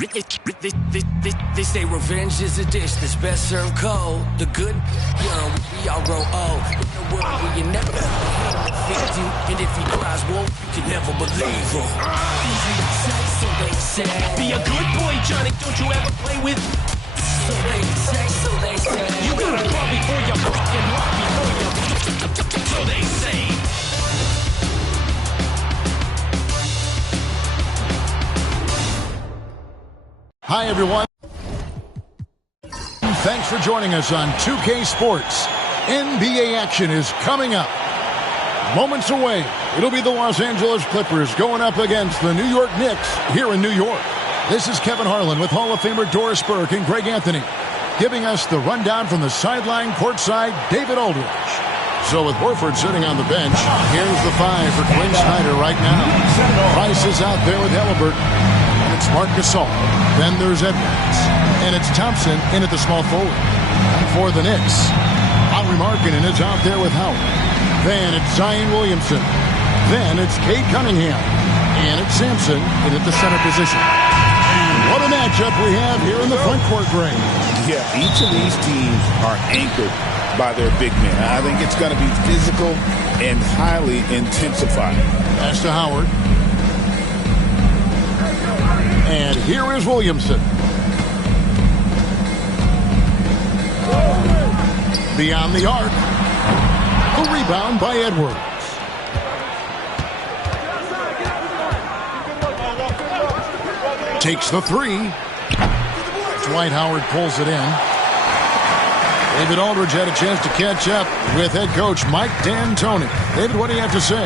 They say revenge is a dish that's best served cold. The good young, we all grow old. In a world where you never defeat you, and if he cries wolf, you can never believe him. Easy to say, so they say. Be a good boy, Johnny. Don't you ever play with? So they say, so they say. You gotta crawl before you fucking walk before you. So they say. Hi, everyone. Thanks for joining us on 2K Sports. NBA action is coming up. Moments away, it'll be the Los Angeles Clippers going up against the New York Knicks here in New York. This is Kevin Harlan with Hall of Famer Doris Burke and Greg Anthony, giving us the rundown from the sideline courtside, David Aldridge. So with Horford sitting on the bench, here's the five for Quinn Snyder right now. Price is out there with Halliburton. And it's Marc Gasol. Then there's Edwards. And it's Thompson in at the small forward. And for the Knicks, Henry Markkanen is out there with Howard. Then it's Zion Williamson. Then it's Cade Cunningham. And it's Sampson in at the center position. And what a matchup we have here in the front court, Greg. Yeah, each of these teams are anchored by their big men. I think it's going to be physical and highly intensified. Pass to Howard. And here is Williamson. Beyond the arc. The rebound by Edwards. Takes the three. Dwight Howard pulls it in. David Aldridge had a chance to catch up with head coach Mike D'Antoni. David, what do you have to say?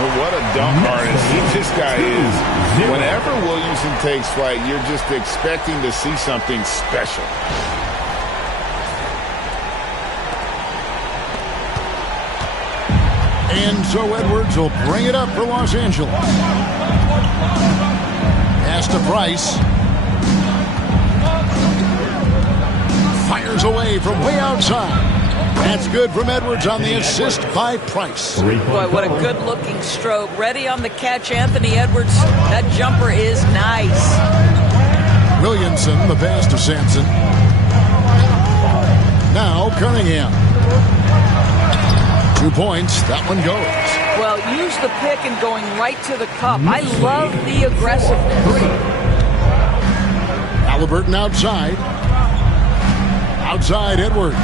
Well, what a dunk artist this guy is. Whenever Williamson takes flight, you're just expecting to see something special. And so Edwards will bring it up for Los Angeles. Pass to Price. Fires away from way outside. That's good from Edwards on the assist by Price. Boy, what a good-looking stroke. Ready on the catch, Anthony Edwards. That jumper is nice. Williamson, the pass to Sampson. Now Cunningham. 2 points. That one goes. Well, use the pick and going right to the cup. I love the aggressiveness. Halliburton outside. Outside Edwards.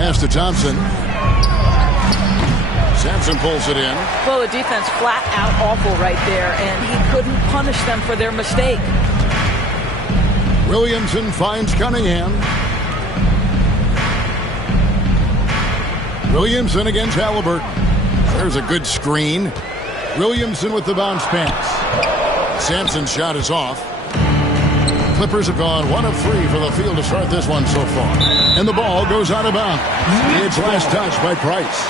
Pass to Thompson. Sampson pulls it in. Well, the defense flat out awful right there, and he couldn't punish them for their mistake. Williamson finds Cunningham. Williamson against Halliburton. There's a good screen. Williamson with the bounce pass. Sampson's shot is off. Clippers have gone 1 of 3 for the field to start this one so far. And the ball goes out of bounds. It's last touch by Price.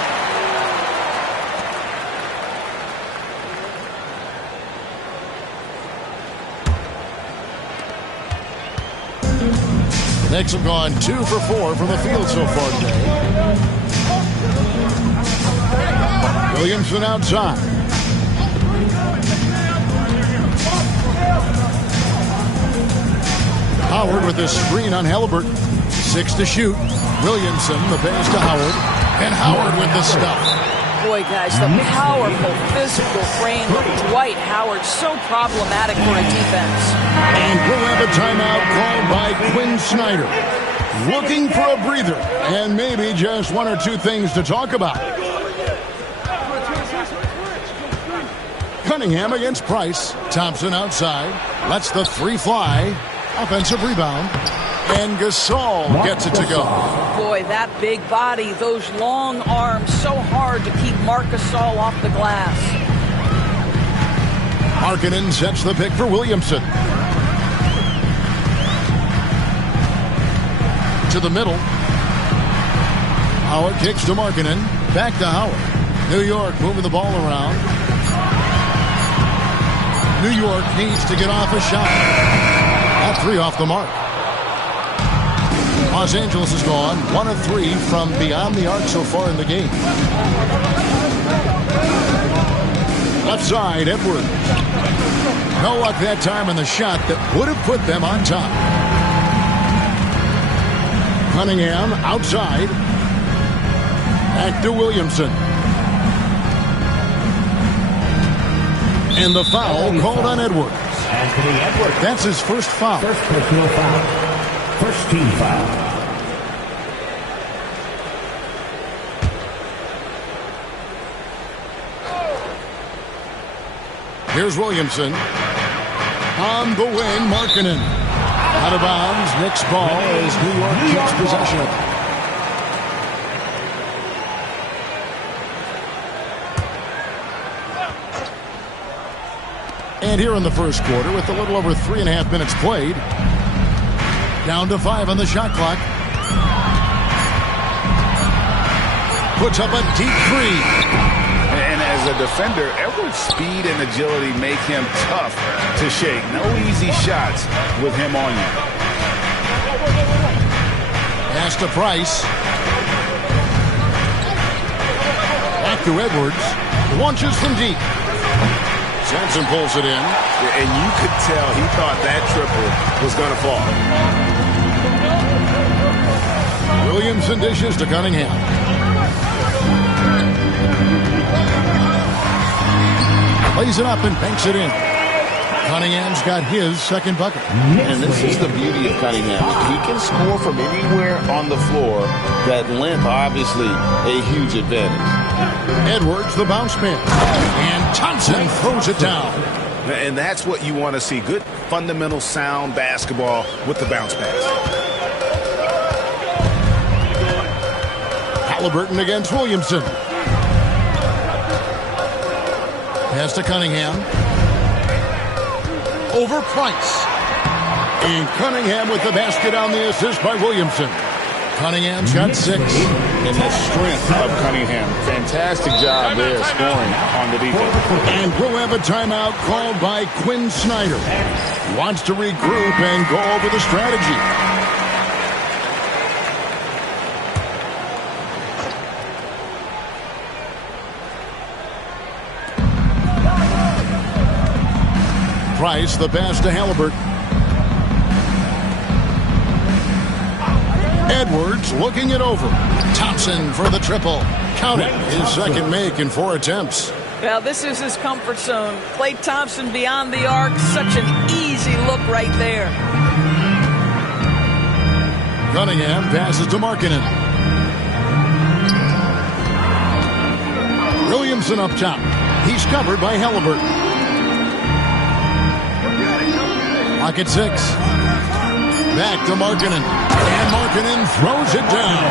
The Knicks have gone 2 for 4 from the field so far today. Williamson outside. Howard with this screen on Halliburton. 6 to shoot. Williamson, the pass to Howard. And Howard with the stuff. Boy, guys, the powerful physical frame of Dwight Howard. So problematic for a defense. And we'll have a timeout called by Quinn Snyder. Looking for a breather. And maybe just 1 or 2 things to talk about. Cunningham against Price. Thompson outside. Lets the 3 fly. Offensive rebound. And Gasol gets it to go. Boy, that big body, those long arms, so hard to keep Marc Gasol off the glass. Markkanen sets the pick for Williamson. To the middle. Howard kicks to Markkanen. Back to Howard. New York moving the ball around. New York needs to get off a shot. That 3 off the mark. Los Angeles has gone 1 of 3 from beyond the arc so far in the game. Left side, Edwards. No luck that time in the shot that would have put them on top. Cunningham outside. Back to Williamson. And the foul called on Edwards. Anthony Edwards. That's his first foul. First personal foul. First team foul. Here's Williamson. On the wing, Markkanen. Out of bounds, Knicks ball as New York keeps possession. And here in the first quarter, with a little over 3.5 minutes played, down to 5 on the shot clock. Puts up a deep three. And as a defender, Edwards' speed and agility make him tough to shake. No easy shots with him on you. Pass to Price. Back to Edwards. Launches from deep. Sampson pulls it in. And you could tell he thought that triple was going to fall. Williamson dishes to Cunningham. Lays it up and banks it in. Cunningham's got his second bucket. And this is the beauty of Cunningham. He can score from anywhere on the floor. That length, obviously, a huge advantage. Edwards, the bounce man. And Thompson throws it down. And that's what you want to see. Good, fundamental, sound basketball with the bounce pass. Halliburton against Williamson. Pass to Cunningham. Over Price. And Cunningham with the basket on the assist by Williamson. Cunningham's got 6. And the strength of Cunningham. Fantastic job there scoring on the defense. And we'll have a timeout called by Quinn Snyder. Wants to regroup and go over the strategy. Price, the pass to Halliburton. Edwards looking it over. Thompson for the triple. Count it. His second make in 4 attempts. Well, this is his comfort zone. Klay Thompson beyond the arc. Such an easy look right there. Cunningham passes to Markkanen. Williamson up top. He's covered by Halliburton. Lock at 6. Back to Markkanen. And Markkanen throws it down.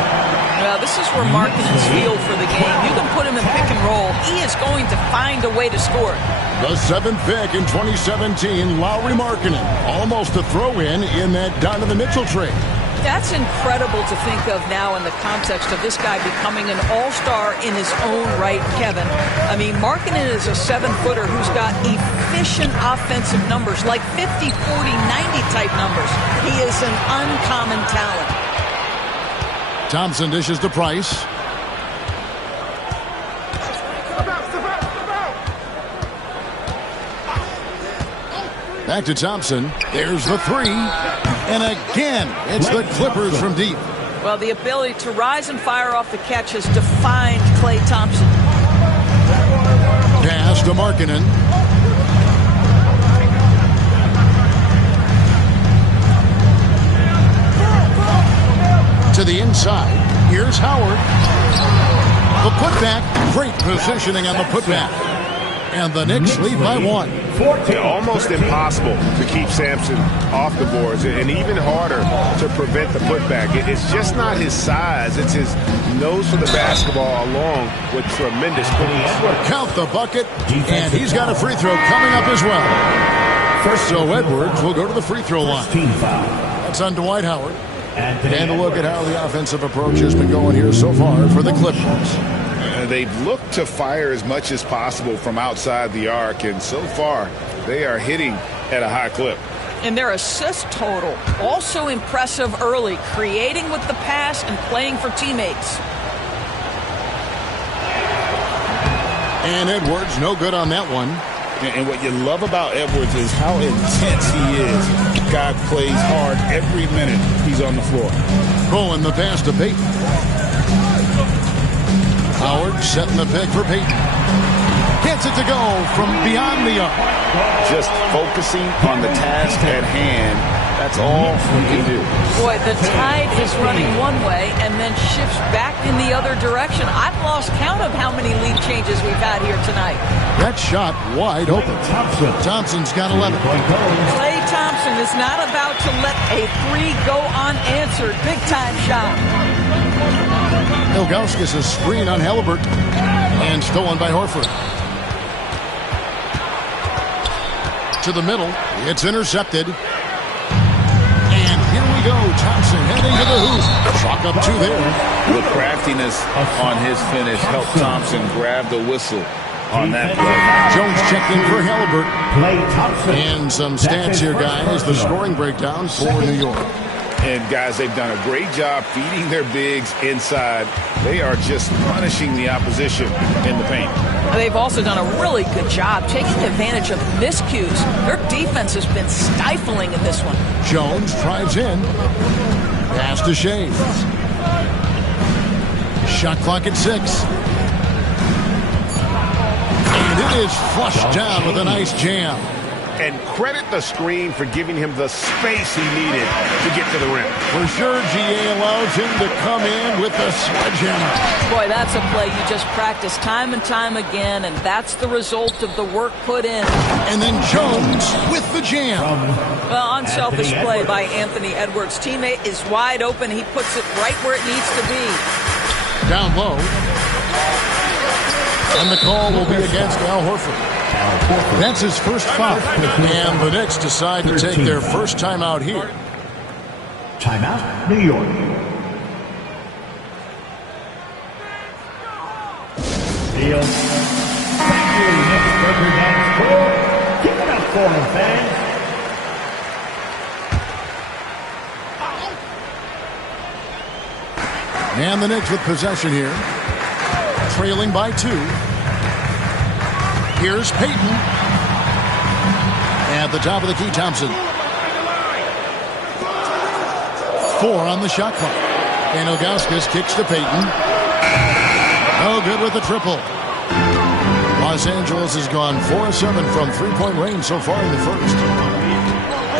Well, this is where Markkanen's feel for the game. You can put him in pick and roll. He is going to find a way to score. The 7th pick in 2017, Lauri Markkanen. Almost a throw-in that Donovan Mitchell trade. That's incredible to think of now in the context of this guy becoming an all-star in his own right, Kevin. I mean, Markkanen is a 7-footer who's got efficient offensive numbers, like 50, 40, 90 type numbers. He is an uncommon talent. Thompson dishes to Price. Back to Thompson. There's the 3. And again, it's the Clippers from deep. Well, the ability to rise and fire off the catch has defined Klay Thompson. Pass to Markkanen. To the inside. Here's Howard. The putback. Great positioning on the putback. And the Knicks lead by 1. Almost impossible to keep Sampson off the boards, and even harder to prevent the putback. It's just not his size. It's his nose for the basketball along with tremendous quickness. Count the bucket, and he's got a free throw coming up as well. So Edwards will go to the free throw line. That's on Dwight Howard. And a look at how the offensive approach has been going here so far for the Clippers. They've looked to fire as much as possible from outside the arc, and so far they are hitting at a high clip. And their assist total also impressive early, creating with the pass and playing for teammates. And Edwards, no good on that one. And what you love about Edwards is how intense he is. Guy plays hard every minute he's on the floor. Bowen the pass to Payton. Howard setting the pick for Payton. Gets it to go from beyond the arc. Just focusing on the task at hand. That's all he can do. Boy, the tide is running one way and then shifts back in the other direction. I've lost count of how many lead changes we've had here tonight. That shot wide open. Thompson's got 11. Klay Thompson is not about to let a three go unanswered. Big-time shot. Ilgauskas a screen on Halliburton. And stolen by Horford. To the middle. It's intercepted. Here we go. Thompson heading to the hoop. Chalk up two there. The craftiness on his finish helped Thompson grab the whistle on that play. Jones checked in for Halliburton. Klay Thompson. And some stats here, guys. The scoring breakdown for New York. And, guys, they've done a great job feeding their bigs inside. They are just punishing the opposition in the paint. They've also done a really good job taking advantage of miscues. Their defense has been stifling in this one. Jones drives in. Pass to Shea. Shot clock at 6. And it is flushed down with a nice jam. And credit the screen for giving him the space he needed to get to the rim. For sure, GA allows him to come in with the sledgehammer. Boy, that's a play you just practice time and time again, and that's the result of the work put in. And then Jones with the jam. Well, unselfish play by Anthony Edwards. Teammate is wide open. He puts it right where it needs to be. Down low. And the call will be against Al Horford. That's his first foul. And the Knicks decide to take their first timeout here. Timeout, New York. Field. Thank you, Knicks represents for. Give it up for him, fans. And the Knicks with possession here. Trailing by 2. Here's Payton. At the top of the key, Thompson. 4 on the shot clock. And Ilgauskas kicks to Payton. No good with the triple. Los Angeles has gone 4 of 7 from three-point range so far in the first.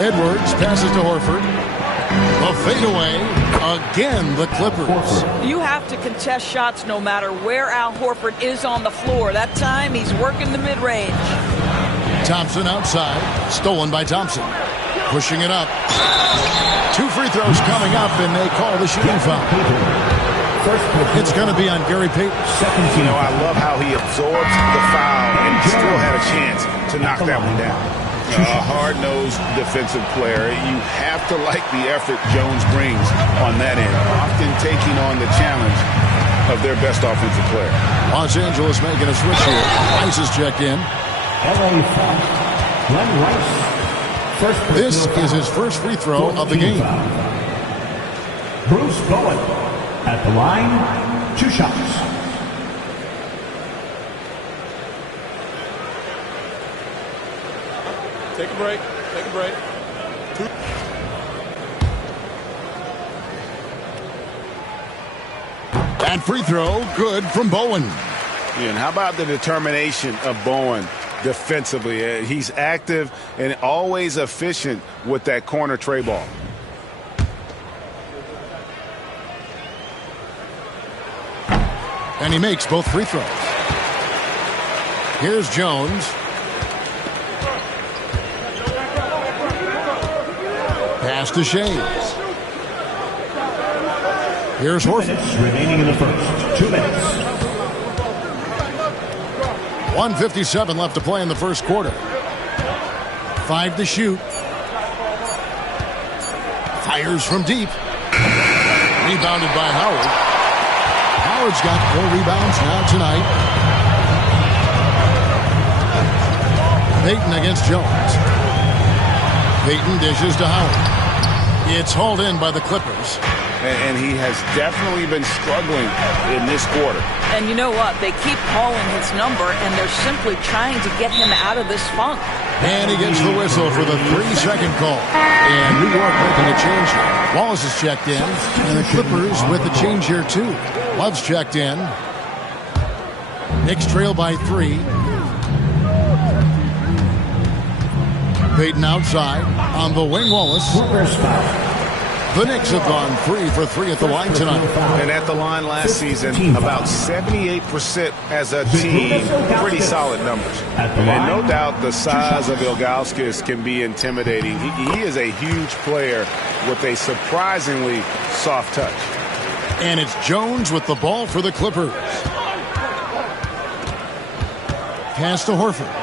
Edwards passes to Horford. A fadeaway. Again, the Clippers. You have to contest shots no matter where Al Horford is on the floor. That time, he's working the mid-range. Thompson outside. Stolen by Thompson. Pushing it up. 2 free throws coming up, and they call the shooting foul. It's going to be on Gary Payton. You know, I love how he absorbs the foul and still had a chance to knock that one down. A hard-nosed defensive player. You have to like the effort Jones brings on that end, often taking on the challenge of their best offensive player. Los Angeles making a switch here. Rice is checked in. This is his first free throw of the game. Bruce Bowen at the line, 2 shots. Take a break. Take a break. That free throw, good from Bowen. And how about the determination of Bowen defensively? He's active and always efficient with that corner tray ball. And he makes both free throws. Here's Jones. Pass to Shea. Here's Horford. Remaining in the first. 2 minutes. 1:57 left to play in the first quarter. 5 to shoot. Fires from deep. Rebounded by Howard. Howard's got 4 rebounds now tonight. Payton against Jones. Payton dishes to Howard. It's hauled in by the Clippers. and he has definitely been struggling in this quarter. And you know what? They keep calling his number, and they're simply trying to get him out of this funk. And he gets the whistle for the 3-second call. And New York making a change here. Wallace is checked in, and the Clippers with the change here too. Love's checked in. Knicks trail by 3. Payton outside on the wing. Wallace. The Knicks have gone 3 for 3 at the line tonight. And at the line last season, about 78% as a team. Pretty solid numbers. And no doubt the size of Ilgauskas can be intimidating. He is a huge player with a surprisingly soft touch. And it's Jones with the ball for the Clippers. Pass to Horford.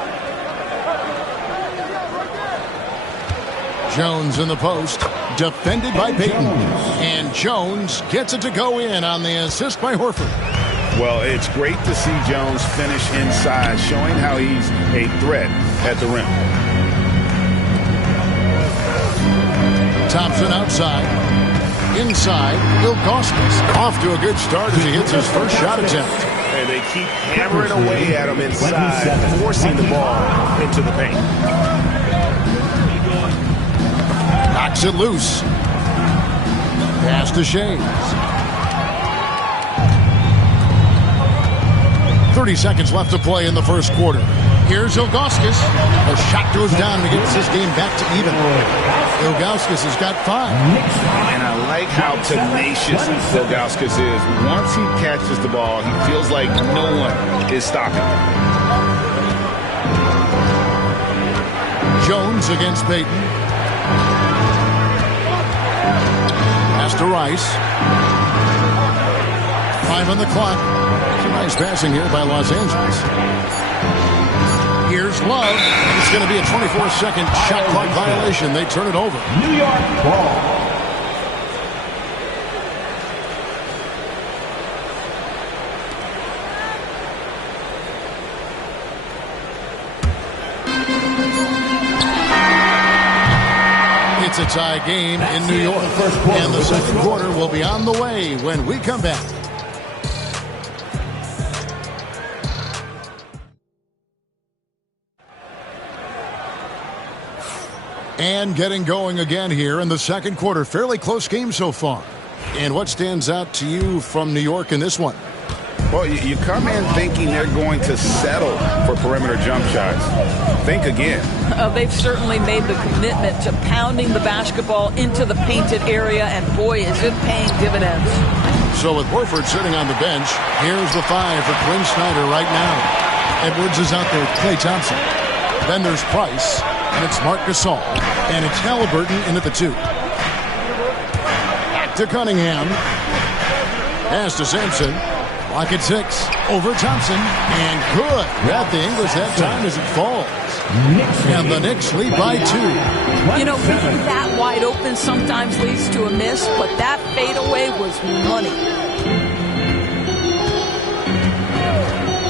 Jones in the post, defended by Payton. And Jones gets it to go in on the assist by Horford. Well, it's great to see Jones finish inside, showing how he's a threat at the rim. Thompson outside. Inside, Ilgauskas off to a good start as he hits his first shot attempt. And they keep hammering away at him inside, forcing the ball into the paint. Knocks it loose. Pass to Shea. 30 seconds left to play in the first quarter. Here's Ilgauskas. A shot goes down and gets this game back to even. Ilgauskas has got 5. And I like how tenacious Ilgauskas is. Once he catches the ball, he feels like no one is stopping him. Jones against Payton. Pass to Rice. 5 on the clock. Some nice passing here by Los Angeles. Here's Love. It's going to be a 24-second shot clock violation. They turn it over. New York ball. It's a tie game in New York. And the second quarter will be on the way when we come back. And getting going again here in the second quarter. Fairly close game so far. And what stands out to you from New York in this one? Well, you come in thinking they're going to settle for perimeter jump shots. Think again. They've certainly made the commitment to pounding the basketball into the painted area, and boy, is it paying dividends. So with Horford sitting on the bench, here's the 5 for Quinn Snyder right now. Edwards is out there with Klay Thompson. Then there's Price, and it's Marc Gasol. And it's Halliburton in at the 2. Back to Cunningham. Pass to Sampson. Clock at 6. Over Thompson. And good. Grab the English that time as it falls. And the Knicks lead by 2. You know, being that wide open sometimes leads to a miss, but that fadeaway was money.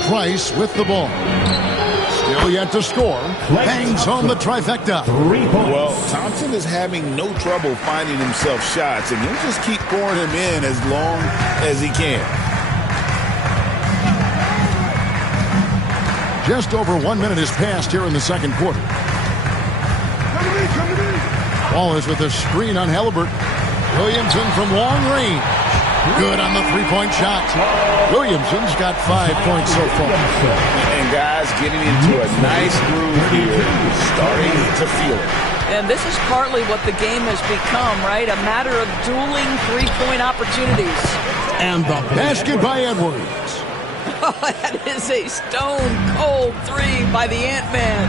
Price with the ball. Still yet to score. Bangs home the trifecta. Well, Thompson is having no trouble finding himself shots, and he'll just keep pouring him in as long as he can. Just over 1 minute has passed here in the second quarter. Wallace with a screen on Halliburton. Williamson from long range. Good on the three-point shot. Williamson's got 5 points so far. And guys getting into a nice groove here, starting to feel it. And this is partly what the game has become, right? A matter of dueling three-point opportunities. And the basket by Edwards. Oh, that is a stone-cold 3 by the Ant-Man.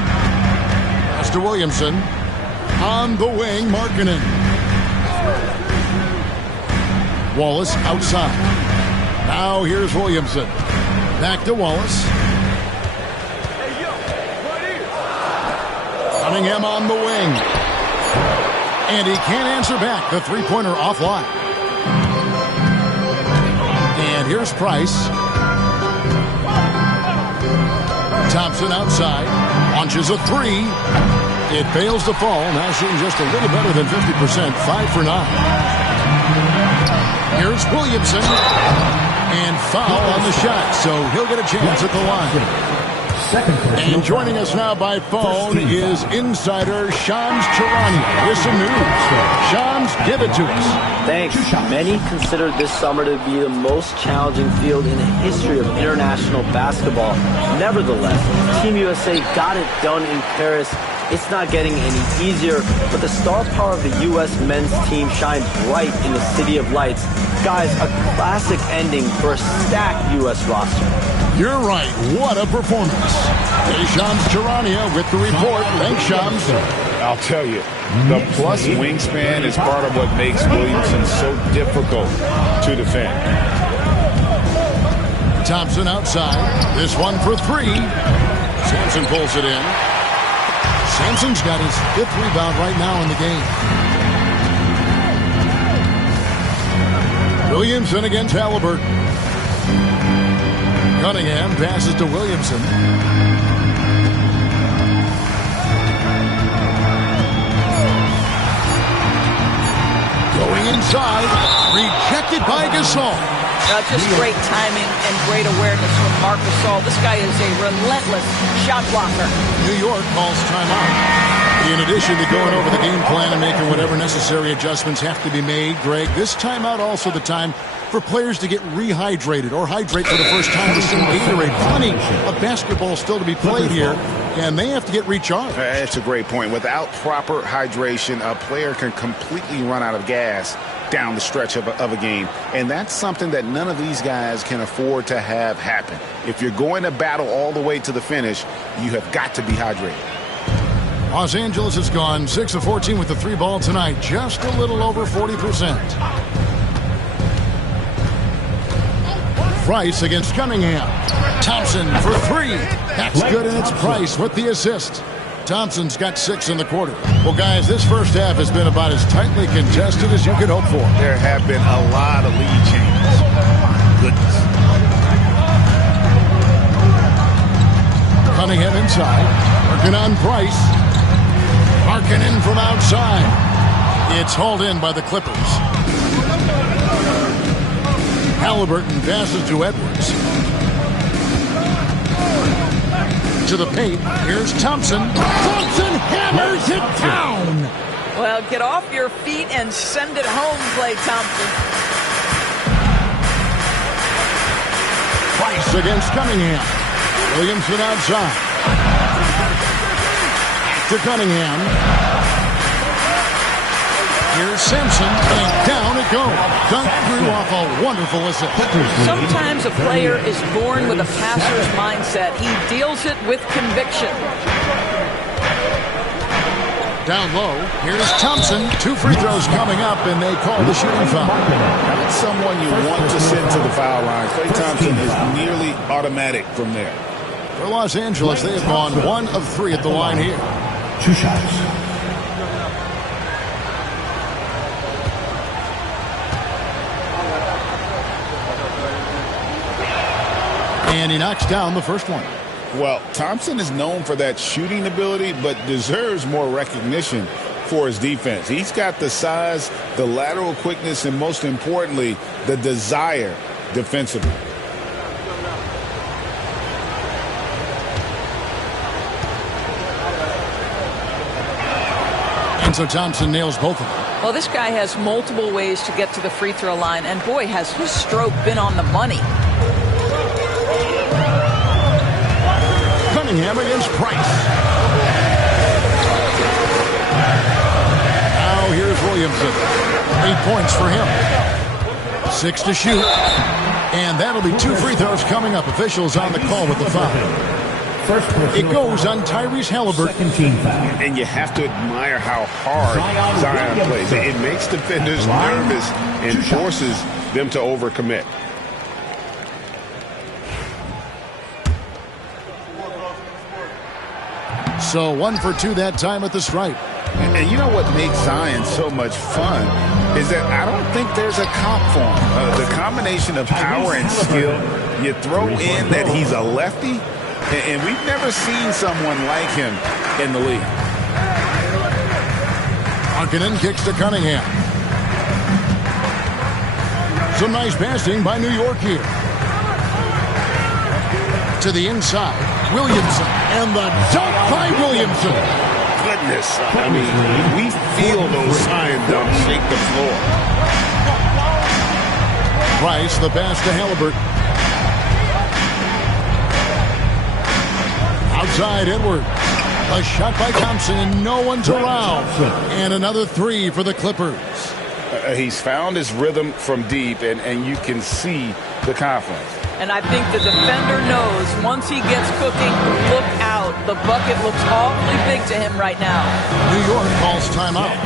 Pass to Williamson. On the wing, Markkanen. Wallace outside. Now here's Williamson. Back to Wallace. Cunningham on the wing. And he can't answer back. The three-pointer offline. And here's Price. Thompson outside. Launches a 3. It fails to fall. Now shooting just a little better than 50%. 5 for 9. Here's Williamson. And foul on the shot, so he'll get a chance at the line. And joining us now by phone is insider Shams Charania with some news. Shams, give it to us. Thanks. Many consider this summer to be the most challenging field in the history of international basketball. Nevertheless, Team USA got it done in Paris. It's not getting any easier, but the star power of the U.S. men's team shined bright in the City of Lights. Guys, a classic ending for a stacked U.S. roster. You're right. What a performance. Hey, Shams Charania with the report. Thanks, Shams. I'll tell you, the plus wingspan is part of what makes Williamson so difficult to defend. Thompson outside. This one for three. Sampson pulls it in. Sampson's got his 5th rebound right now in the game. Williamson against Halliburton. Cunningham passes to Williamson. Going inside. Rejected by Gasol. Just great timing and great awareness from Marc Gasol. This guy is a relentless shot blocker. New York calls timeout. In addition to going over the game plan and making whatever necessary adjustments have to be made, Greg, this timeout also the time for players to get rehydrated or hydrate for the first time with some Gatorade. Plenty of basketball still to be played here, and they have to get recharged. That's a great point. Without proper hydration, a player can completely run out of gas down the stretch of a game. And that's something that none of these guys can afford to have happen. If you're going to battle all the way to the finish, you have got to be hydrated. Los Angeles has gone 6 of 14 with the 3 ball tonight, just a little over 40%. Price against Cunningham. Thompson for 3. That's good, and it's Price with the assist. Thompson's got 6 in the quarter. Well, guys, this first half has been about as tightly contested as you could hope for. There have been a lot of lead changes. My goodness. Cunningham inside. Working on Price. Markkanen from outside. It's hauled in by the Clippers. Halliburton passes to Edwards. To the paint. Here's Thompson. Thompson hammers it down. Well, get off your feet and send it home, Klay Thompson. Price against Cunningham. Williamson outside. To Cunningham. Here's Simpson, and down it goes. Dunked through off a wonderful assist. Sometimes a player is born with a passer's mindset. He deals it with conviction. Down low, here's Thompson. 2 free throws coming up, and they call the shooting foul. Not someone you want to send to the foul line. Klay Thompson is nearly automatic from there. For Los Angeles, they have gone 1 of 3 at the line here. 2 shots. And he knocks down the first one. Well, Thompson is known for that shooting ability, but deserves more recognition for his defense. He's got the size, the lateral quickness, and most importantly, the desire defensively. And so Thompson nails both of them. Well, this guy has multiple ways to get to the free throw line, and boy, has his stroke been on the money. Cunningham against Price. Now here's Williamson. 8 points for him. 6 to shoot. And that'll be 2 free throws coming up. Officials on the call with the foul. It goes on Tyrese Halliburton. And you have to admire how hard Zion plays. It makes defenders nervous and forces them to overcommit. So 1 for 2 that time at the stripe. And you know what makes Zion so much fun is that I don't think there's a comp for him. The combination of power and skill, you throw in that he's a lefty, and we've never seen someone like him in the league. Markkanen kicks to Cunningham. Some nice passing by New York here. To the inside, Williamson, and the dunk by Williamson. Goodness, I mean, we feel those sign dumps shake the floor. Price, the pass to Halliburton. Outside Edwards. A shot by Thompson, and no one's around. And another three for the Clippers. He's found his rhythm from deep, and you can see the confidence. And I think the defender knows once he gets cooking, look out. The bucket looks awfully big to him right now. New York calls timeout.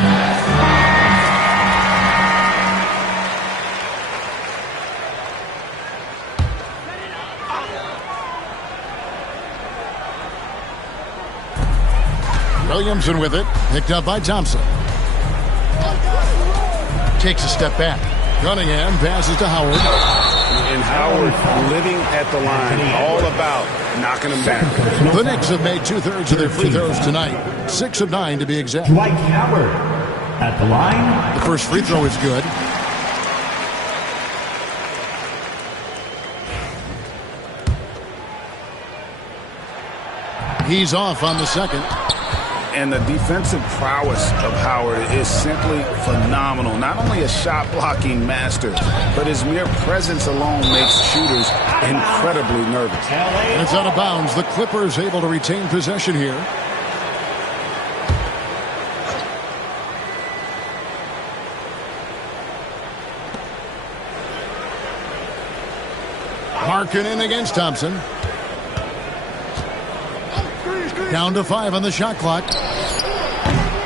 Williamson with it, picked up by Thompson. Takes a step back. Cunningham passes to Howard. And Howard living at the line, all about knocking them down. The Knicks have made 2/3 of their free throws tonight. 6 of 9 to be exact. Dwight Howard at the line. The first free throw is good. He's off on the second. And the defensive prowess of Howard is simply phenomenal. Not only a shot-blocking master, but his mere presence alone makes shooters incredibly nervous. And it's out of bounds. The Clippers able to retain possession here. Markkanen against Thompson. Down to 5 on the shot clock.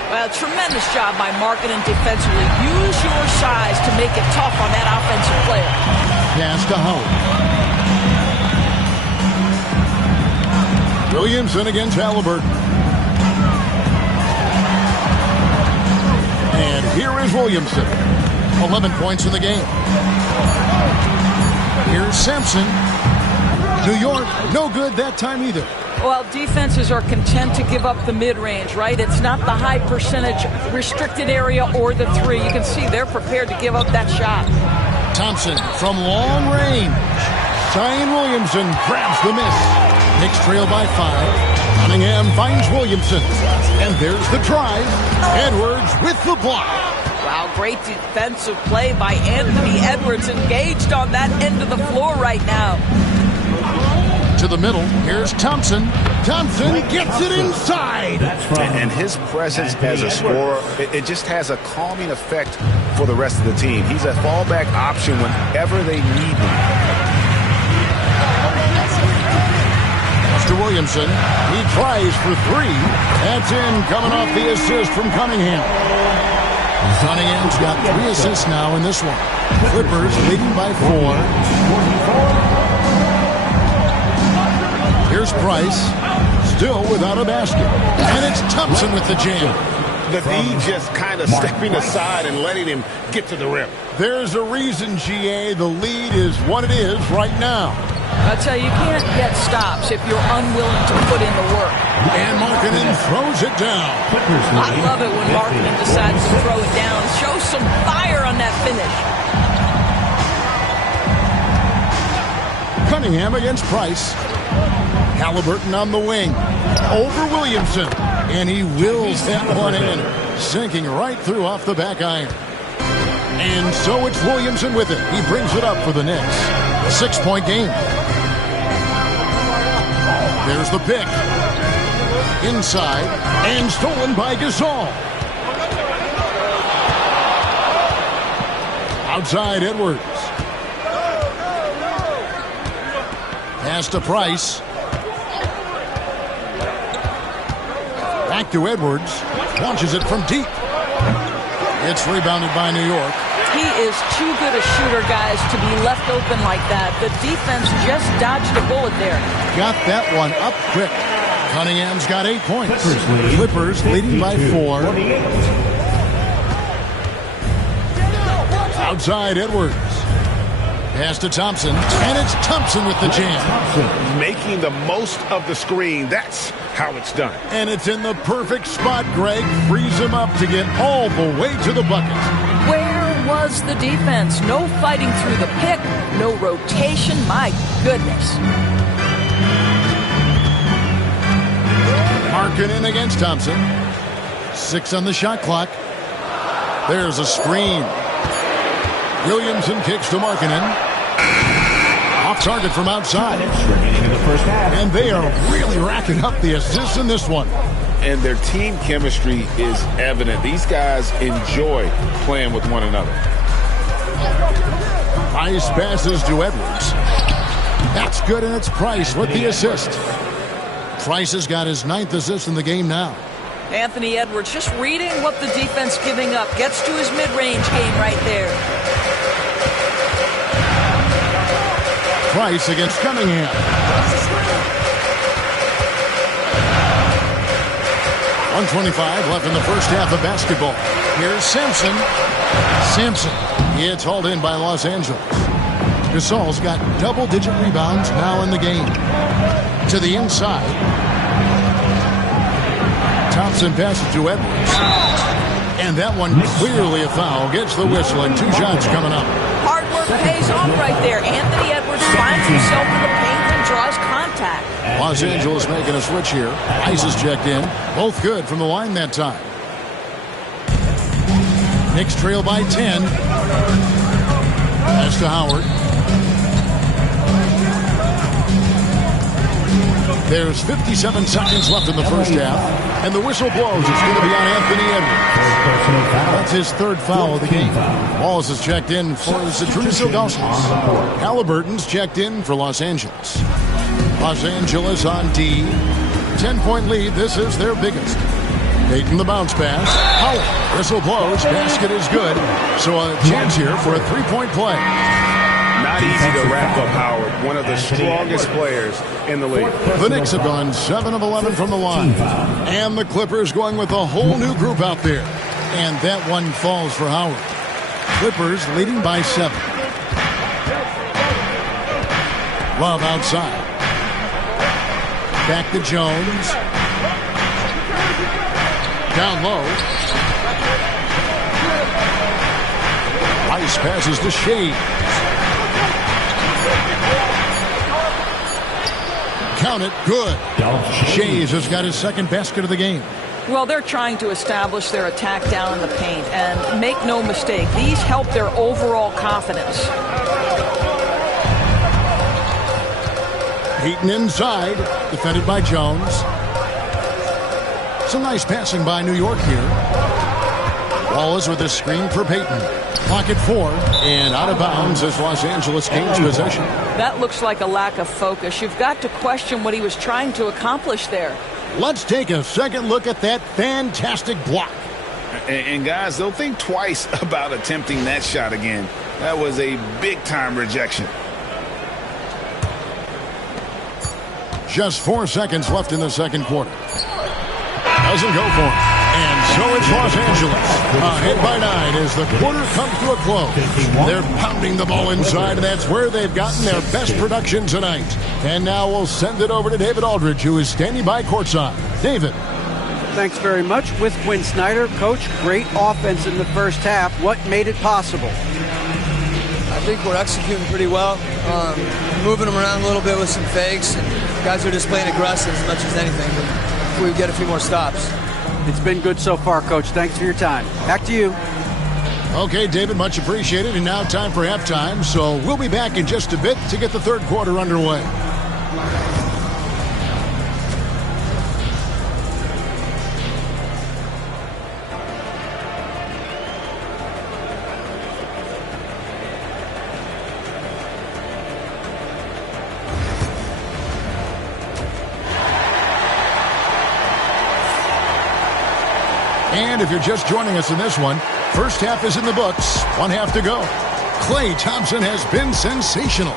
Well, tremendous job by Markkanen defensively. Use your size to make it tough on that offensive player. Pass to Howard. Williamson against Halliburton. And here is Williamson. 11 points in the game. Here's Sampson. New York, no good that time either. Well, defenses are content to give up the mid-range, right? It's not the high percentage restricted area or the three. You can see they're prepared to give up that shot. Thompson from long range. Zion Williamson grabs the miss. Knicks trail by 5. Cunningham finds Williamson. And there's the drive. Edwards with the block. Wow, great defensive play by Anthony Edwards, engaged on that end of the floor right now. To the middle, here's Thompson. Thompson gets it inside. And his presence as a scorer, it just has a calming effect for the rest of the team. He's a fallback option whenever they need him. To Williamson. He tries for 3. That's in, coming off the assist from Cunningham. Cunningham's got 3 assists now in this one. Clippers leading by 4. Here's Price, still without a basket. And it's Thompson with the jam. The D just kind of stepping aside and letting him get to the rim. There's a reason, GA, the lead is what it is right now. I'll tell you, you can't get stops if you're unwilling to put in the work. And Markkanen throws it down. I love it when Markkanen decides to throw it down. Show some fire on that finish. Cunningham against Price. Halliburton on the wing. Over Williamson. And he wills that one in. Sinking right through off the back iron. And so it's Williamson with it. He brings it up for the Knicks. 6-point game. There's the pick. Inside. And stolen by Gasol. Outside Edwards. Pass to Price. Back to Edwards. Launches it from deep. It's rebounded by New York. He is too good a shooter, guys, to be left open like that. The defense just dodged a bullet there. Got that one up quick. Cunningham's got 8 points. Clippers leading by 4. Outside Edwards. Pass to Thompson. And it's Thompson with the jam. Making the most of the screen. That's how it's done. And it's in the perfect spot, Greg. Frees him up to get all the way to the bucket. Where was the defense. No fighting through the pick, no rotation. My goodness. Markkanen against Thompson. 6 on the shot clock. There's a screen. Williamson kicks to Markkanen. Off target from outside. Remaining in the first half. And they are really racking up the assists in this one. And their team chemistry is evident. These guys enjoy playing with one another. Nice passes to Edwards. That's good, and it's Price with the assist. Price has got his 9th assist in the game now. Anthony Edwards just reading what the defense giving up. Gets to his mid-range game right there. Price against Cunningham. .125 left in the first half of basketball. Here's Sampson. Sampson. It's hauled in by Los Angeles. Gasol's got double-digit rebounds now in the game. To the inside. Thompson passes to Edwards. And that one clearly a foul. Gets the whistle and 2 shots coming up. Hard work pays off right there. Anthony Edwards finds himself in the paint and draws contact. Los Angeles making a switch here. Ice is checked in. Both good from the line that time. Knicks trail by 10. Pass to Howard. There's 57 seconds left in the first half, and the whistle blows. It's going to be on Anthony Edwards. That's his 3rd foul of the game. Wallace is checked in for Zydrunas Ilgauskas. Halliburton's checked in for Los Angeles. Los Angeles on D. 10-point lead. This is their biggest. Making the bounce pass. Howard. Whistle blows. Basket is good. So a chance here for a 3-point play. Not easy to wrap up Howard, one of the strongest players in the league. The Knicks have gone 7 of 11 from the line. And the Clippers going with a whole new group out there. And that one falls for Howard. Clippers leading by 7. Love outside. Back to Jones. Down low. Rice passes to Shea. Count it. Good. Shays has got his 2nd basket of the game. Well, they're trying to establish their attack down in the paint. And make no mistake, these help their overall confidence. Payton inside. Defended by Jones. Some nice passing by New York here. Wallace with a screen for Payton. Clock at 4, and out of bounds as Los Angeles gains possession. That looks like a lack of focus. You've got to question what he was trying to accomplish there. Let's take a second look at that fantastic block. And guys, they'll think twice about attempting that shot again. That was a big-time rejection. Just 4 seconds left in the second quarter. Doesn't go for it. And so it's Los Angeles. Ahead by 9 as the quarter comes to a close. They're pounding the ball inside, and that's where they've gotten their best production tonight. And now we'll send it over to David Aldridge, who is standing by courtside. David. Thanks very much. With Quinn Snyder, Coach, great offense in the first half. What made it possible? I think we're executing pretty well. Moving them around a little bit with some fakes. And guys are just playing aggressive as much as anything. If we get a few more stops. It's been good so far, Coach. Thanks for your time. Back to you. Okay, David, much appreciated. And now time for halftime. So we'll be back in just a bit to get the third quarter underway. And if you're just joining us in this one, first half is in the books. 1 half to go. Klay Thompson has been sensational.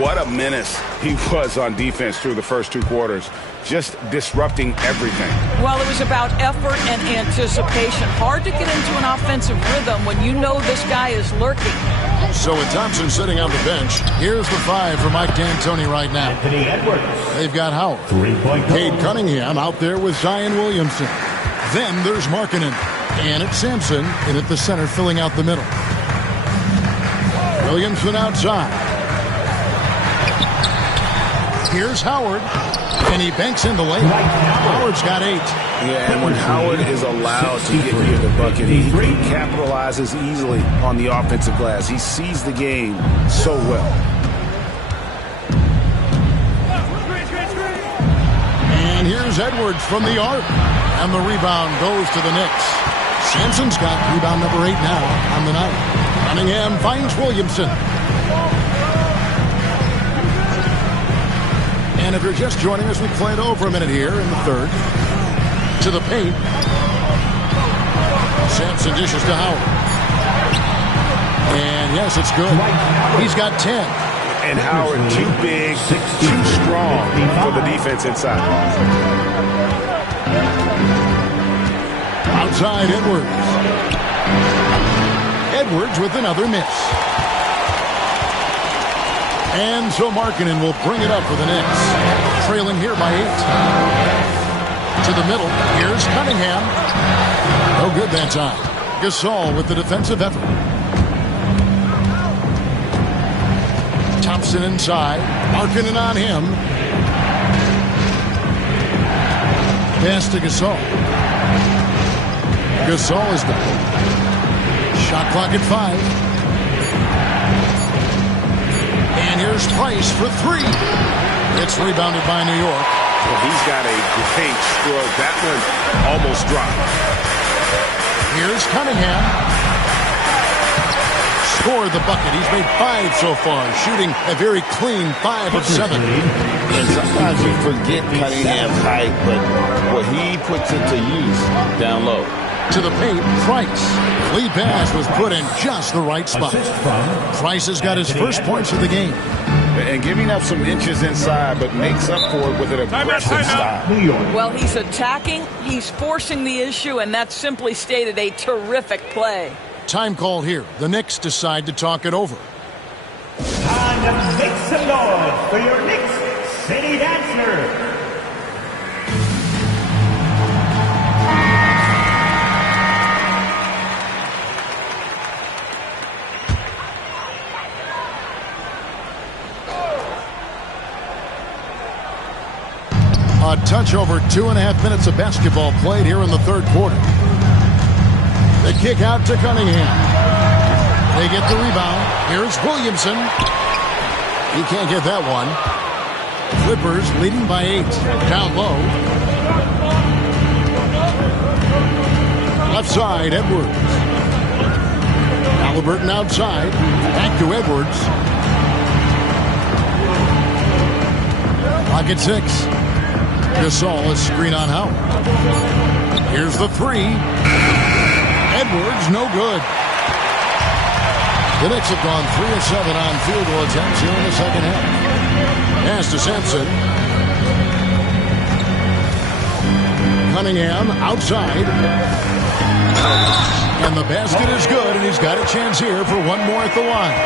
What a menace he was on defense through the first 2 quarters. Just disrupting everything. Well, it was about effort and anticipation. Hard to get into an offensive rhythm when you know this guy is lurking. So with Thompson sitting on the bench, here's the 5 for Mike D'Antoni right now. Anthony Edwards. They've got Howard. 3-point Cade Cunningham out there with Zion Williamson. Then there's Markkanen. And it's Sampson in at the center filling out the middle. Williamson outside. Here's Howard, and he banks in the lane. Howard's got 8. Yeah, and when Howard is allowed to get near the bucket, he capitalizes easily on the offensive glass. He sees the game so well. And here's Edwards from the arc, and the rebound goes to the Knicks. Sampson's got rebound number 8 now on the night. Cunningham finds Williamson. And if you're just joining us, we played over a minute here in the third. To the paint. Sampson dishes to Howard. And yes, it's good. He's got 10. And Howard too big, too strong for the defense inside. Outside Edwards. Edwards with another miss. And so Markkanen will bring it up for the Knicks. Trailing here by 8. To the middle. Here's Cunningham. No good that time. Gasol with the defensive effort. Thompson inside. Markkanen on him. Pass to Gasol. Gasol is done. Shot clock at 5. And here's Price for 3. It's rebounded by New York. Well, he's got a great stroke. That one almost dropped. Here's Cunningham. Scored the bucket. He's made 5 so far, shooting a very clean 5 of 7. And sometimes you forget Cunningham's height, but what he puts it to use down low. To the paint, Price. Lead pass was put in just the right spot. Price has got his first points of the game. And giving up some inches inside, but makes up for it with an aggressive style. Well, he's attacking, he's forcing the issue, and that's simply stated a terrific play. Time called here. The Knicks decide to talk it over. Time to make some noise for your Knicks City Dancer. A touch over 2.5 minutes of basketball played here in the third quarter. The kick out to Cunningham. They get the rebound. Here's Williamson. He can't get that one. Clippers leading by 8. Down low. Left side, Edwards. Halliburton outside. Back to Edwards. Clock at 6. Gasol is screen on Howard. Here's the 3. Edwards, no good. The Knicks have gone 3 of 7 on field goal attempts here in the second half. Pass to Sampson. Cunningham outside. And the basket is good, and he's got a chance here for one more at the line.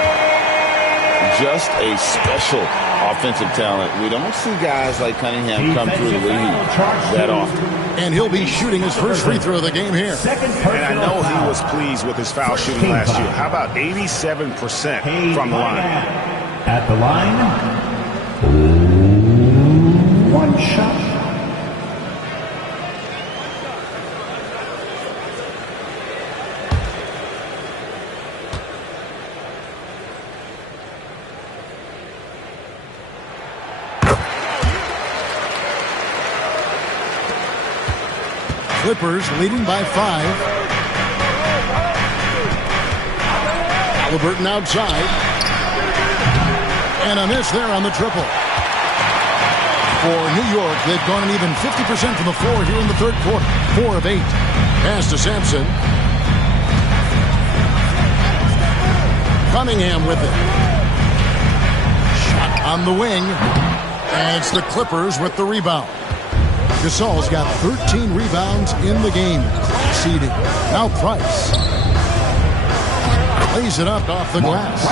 Just a special offensive talent. We don't see guys like Cunningham come through the league that often. And he'll be shooting his first free throw of the game here. And I know he was pleased with his foul shooting last year. How about 87% from the line? At the line, 1 shot. Clippers leading by 5. Halliburton outside. And a miss there on the triple. For New York, they've gone an even 50% from the floor here in the third quarter. 4 of 8. Pass to Sampson. Cunningham with it. Shot on the wing. And it's the Clippers with the rebound. Gasol's got 13 rebounds in the game. Seeding. Now Price. Lays it up off the glass.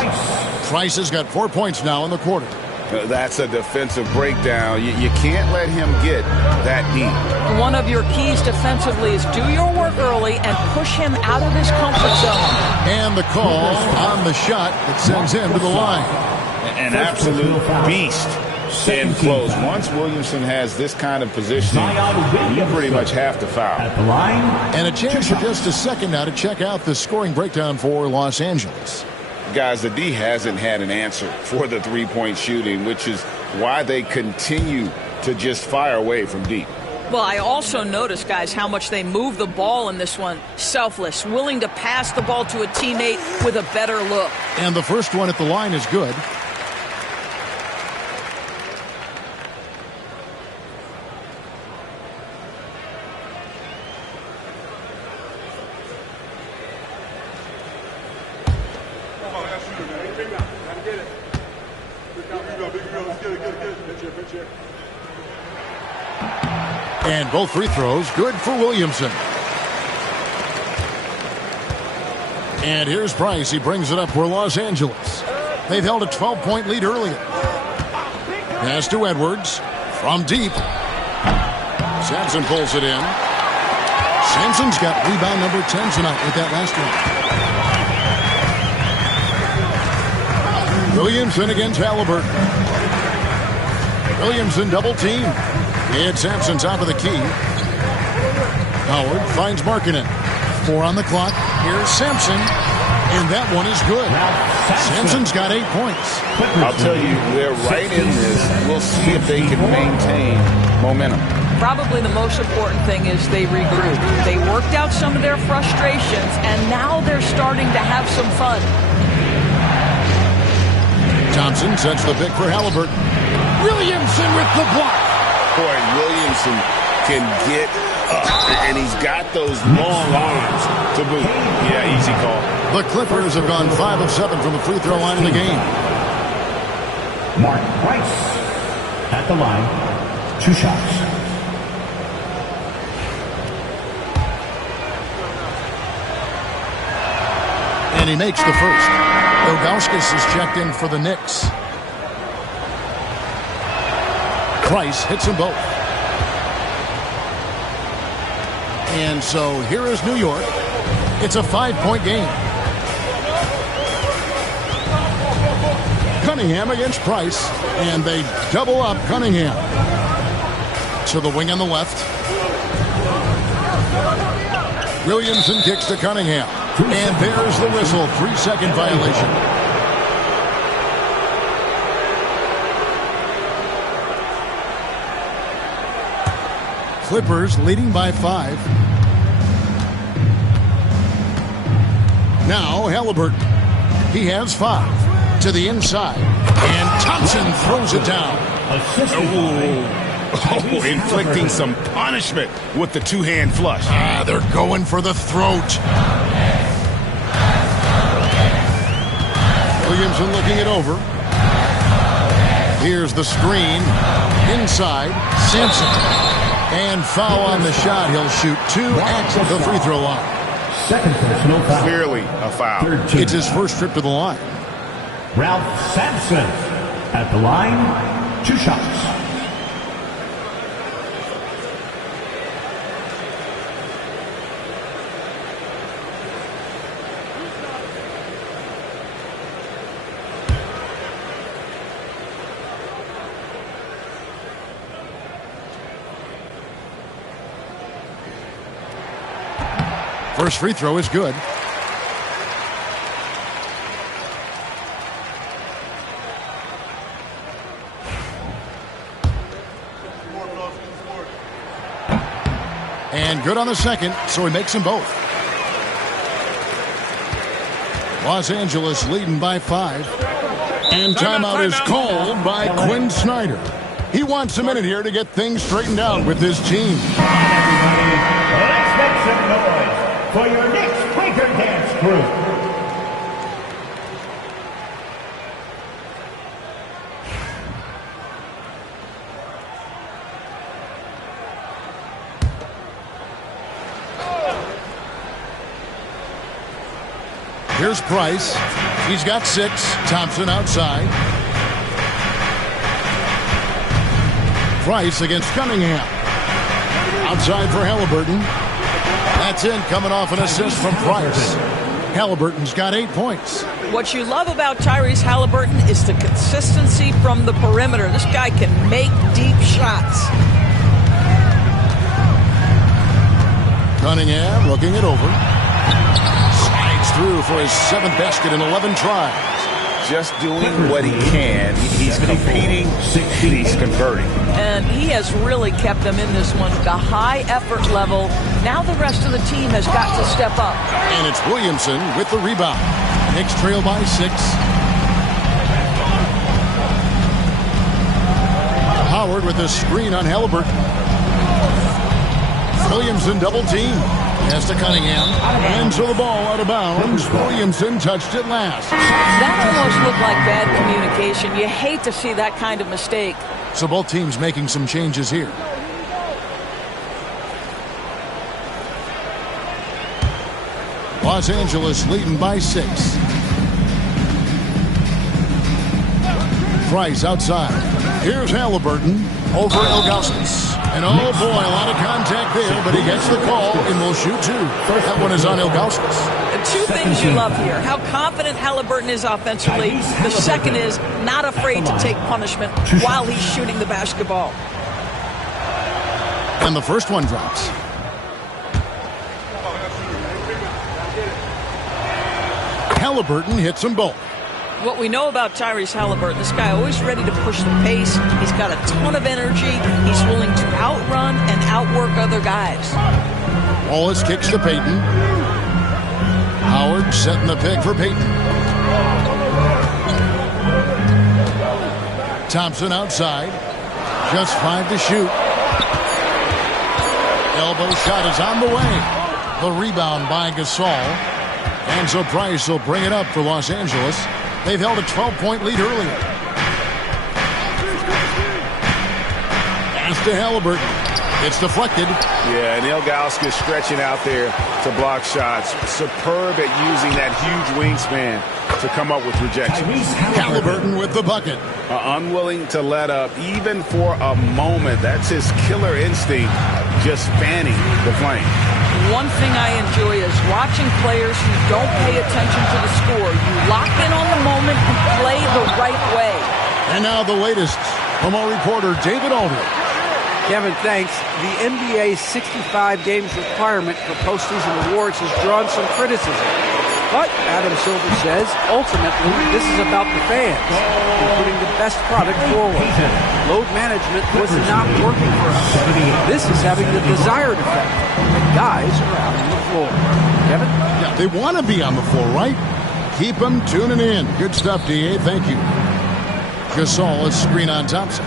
Price has got 4 points now in the quarter. That's a defensive breakdown. You can't let him get that deep. One of your keys defensively is do your work early and push him out of his comfort zone. And the call on the shot that sends him to the line. An absolute beast in close. Once Williamson has this kind of positioning, you pretty much have to foul. At the line. And a chance for just a second now to check out the scoring breakdown for Los Angeles. Guys, the D hasn't had an answer for the three-point shooting, which is why they continue to just fire away from deep. Well, I also noticed, guys, how much they move the ball in this one. Selfless, willing to pass the ball to a teammate with a better look. And the first one at the line is good. And both free throws good for Williamson. And here's Price. He brings it up for Los Angeles. They've held a 12-point lead earlier. Pass to Edwards from deep. Sampson pulls it in. Sampson's got rebound number 10 tonight with that last one. Williamson against Halliburton. Williamson double team. And Sampson top of the key. Howard finds Markkanen. 4 on the clock. Here's Sampson. And that one is good. Sampson's got 8 points. I'll tell you, they're right in this. We'll see if they can maintain momentum. Probably the most important thing is they regrouped. They worked out some of their frustrations, and now they're starting to have some fun. Thompson sets the pick for Halliburton. Williamson with the block. Boy, Williamson can get up, and he's got those long arms to boot. Yeah, easy call. The Clippers have gone 5 of 7 from the free throw line in the game. Mark Price at the line. 2 shots. And he makes the first. Ilgauskas is checked in for the Knicks. Price hits them both. And so here is New York. It's a 5-point game. Cunningham against Price. And they double up Cunningham. To the wing on the left. Williamson kicks to Cunningham. And there's the whistle. 3-second violation. Clippers leading by 5. Now Halliburton. He has 5 to the inside. And Thompson throws it down. Inflicting some punishment with the two-hand flush. They're going for the throat. Williamson looking it over. Here's the screen. Inside. Sampson. And foul on the shot. He'll shoot 2 at the free throw line. Second personal foul. Clearly a foul. 13. It's his first trip to the line. Ralph Sampson at the line. 2 shots. First free throw is good. And good on the second, so he makes them both. Los Angeles leading by 5. And timeout is called by Quinn Snyder. He wants a minute here to get things straightened out with his team. Everybody, let's make some noise for your next Quaker Dance group. Here's Price. He's got 6. Thompson outside. Price against Cunningham. Outside for Halliburton. That's in, coming off an assist from Price. Halliburton's got 8 points. What you love about Tyrese Halliburton is the consistency from the perimeter. This guy can make deep shots. Cunningham looking it over. Slides through for his 7th basket in 11 tries. Just doing what he can. He's competing, he's converting. And he has really kept them in this one. The high effort level. Now the rest of the team has got to step up. And it's Williamson with the rebound. Knicks trail by 6. Howard with a screen on Halliburton. Williamson double team. Pass to Cunningham. And so the ball out of bounds. Williamson touched it last. That almost looked like bad communication. You hate to see that kind of mistake. So both teams making some changes here. Los Angeles leading by 6. Price outside. Here's Halliburton over Ilgauskas. And oh boy, a lot of contact there, but he gets the call and will shoot 2. That one is on Ilgauskas. 2 things you love here. How confident Halliburton is offensively. The second is not afraid to take punishment while he's shooting the basketball. And the first one drops. Halliburton hits them both. What we know about Tyrese Halliburton, this guy always ready to push the pace. He's got a ton of energy. He's willing to outrun and outwork other guys. Wallace kicks to Payton. Howard setting the pick for Payton. Thompson outside. Just 5 to shoot. Elbow shot is on the way. The rebound by Gasol. And so Price will bring it up for Los Angeles. They've held a 12-point lead earlier. Pass to Halliburton. It's deflected. Yeah, and Ilgauskas stretching out there to block shots. Superb at using that huge wingspan to come up with rejection. Halliburton with the bucket. Unwilling to let up even for a moment. That's his killer instinct, just fanning the flame. One thing I enjoy is watching players who don't pay attention to the score. You lock in on the moment and play the right way. And now the latest from our reporter, David Aldridge. Kevin, thanks. The NBA's 65 games requirement for postseason awards has drawn some criticism. But Adam Silver says, ultimately, this is about the fans and putting the best product forward. Load management was not working for us. This is having the desired effect. Guys are out on the floor. Kevin? Yeah, they want to be on the floor, right? Keep them tuning in. Good stuff, D.A. Thank you. Gasol is screen on Thompson.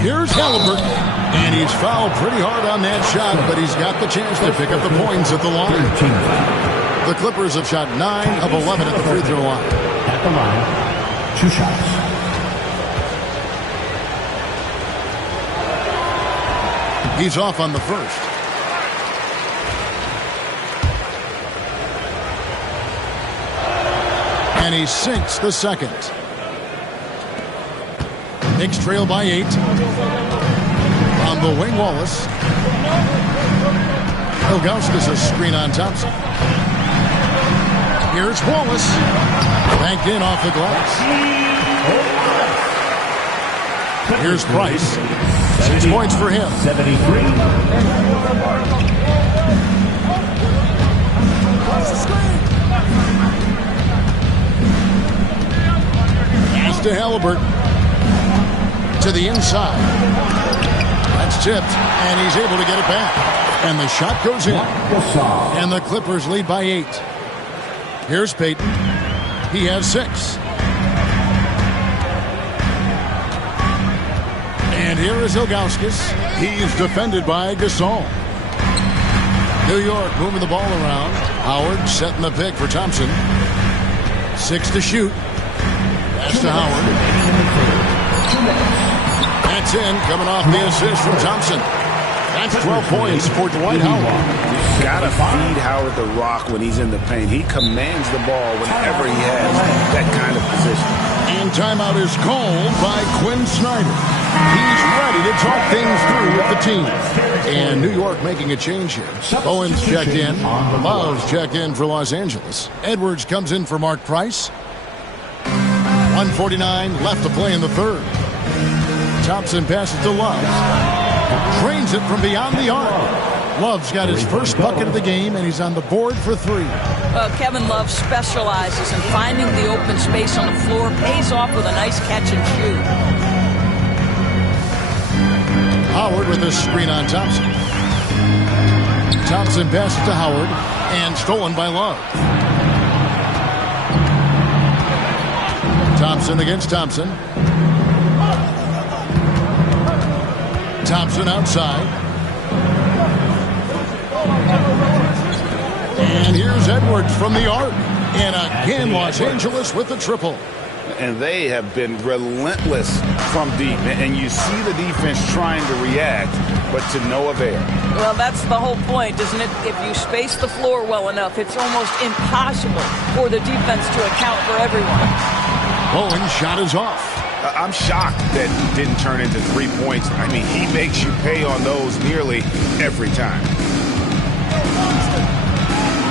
Here's Halliburton. And he's fouled pretty hard on that shot, but he's got the chance to pick up the points at the line. The Clippers have shot 9 of 11 at the free throw line. At the line, 2 shots. He's off on the first. And he sinks the second. Knicks trail by 8. On the wing, Wallace. Ilgauskas a screen on Thompson. Here's Wallace. Banked in off the glass. Here's Price. 6 points for him. 73. Pass to Halliburton. To the inside. That's tipped, and he's able to get it back. And the shot goes in. And the Clippers lead by 8. Here's Payton. He has 6. And here is Ilgauskas. He's defended by Gasol. New York moving the ball around. Howard setting the pick for Thompson. 6 to shoot. Pass to Howard. That's in, coming off the assist from Thompson. That's 12 points for Dwight Howard. Gotta feed Howard the rock when he's in the paint. He commands the ball whenever he has that kind of position. And timeout is called by Quinn Snyder. He's ready to talk things through with the team. And New York making a change here. Owens checked in. Love's checked in for Los Angeles. Edwards comes in for Mark Price. 1:49 left to play in the third. Thompson passes to Love. Drains it from beyond the arc. Love's got his first bucket of the game, and he's on the board for 3. Kevin Love specializes in finding the open space on the floor. Pays off with a nice catch and shoot. Howard with a screen on Thompson. Thompson passes to Howard, and stolen by Love. Thompson against Thompson. Thompson outside. And here's Edwards from the arc. And again, Los Angeles with the triple. And they have been relentless from deep. And you see the defense trying to react, but to no avail. Well, that's the whole point, isn't it? If you space the floor well enough, it's almost impossible for the defense to account for everyone. Bowen's shot is off. I'm shocked that he didn't turn into 3 points. I mean, he makes you pay on those nearly every time.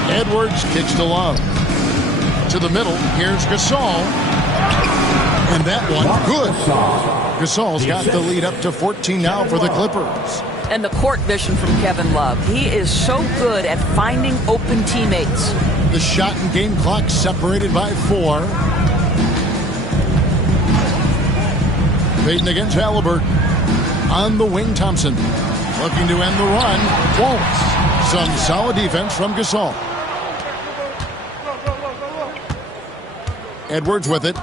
Edwards kicks to Love. To the middle, here's Gasol. And that one, good. Gasol's got the lead up to 14 now for the Clippers. And the court vision from Kevin Love. He is so good at finding open teammates. The shot and game clock separated by 4. Payton against Halliburton. On the wing, Thompson. Looking to end the run. Won't. Some solid defense from Gasol. Edwards with it.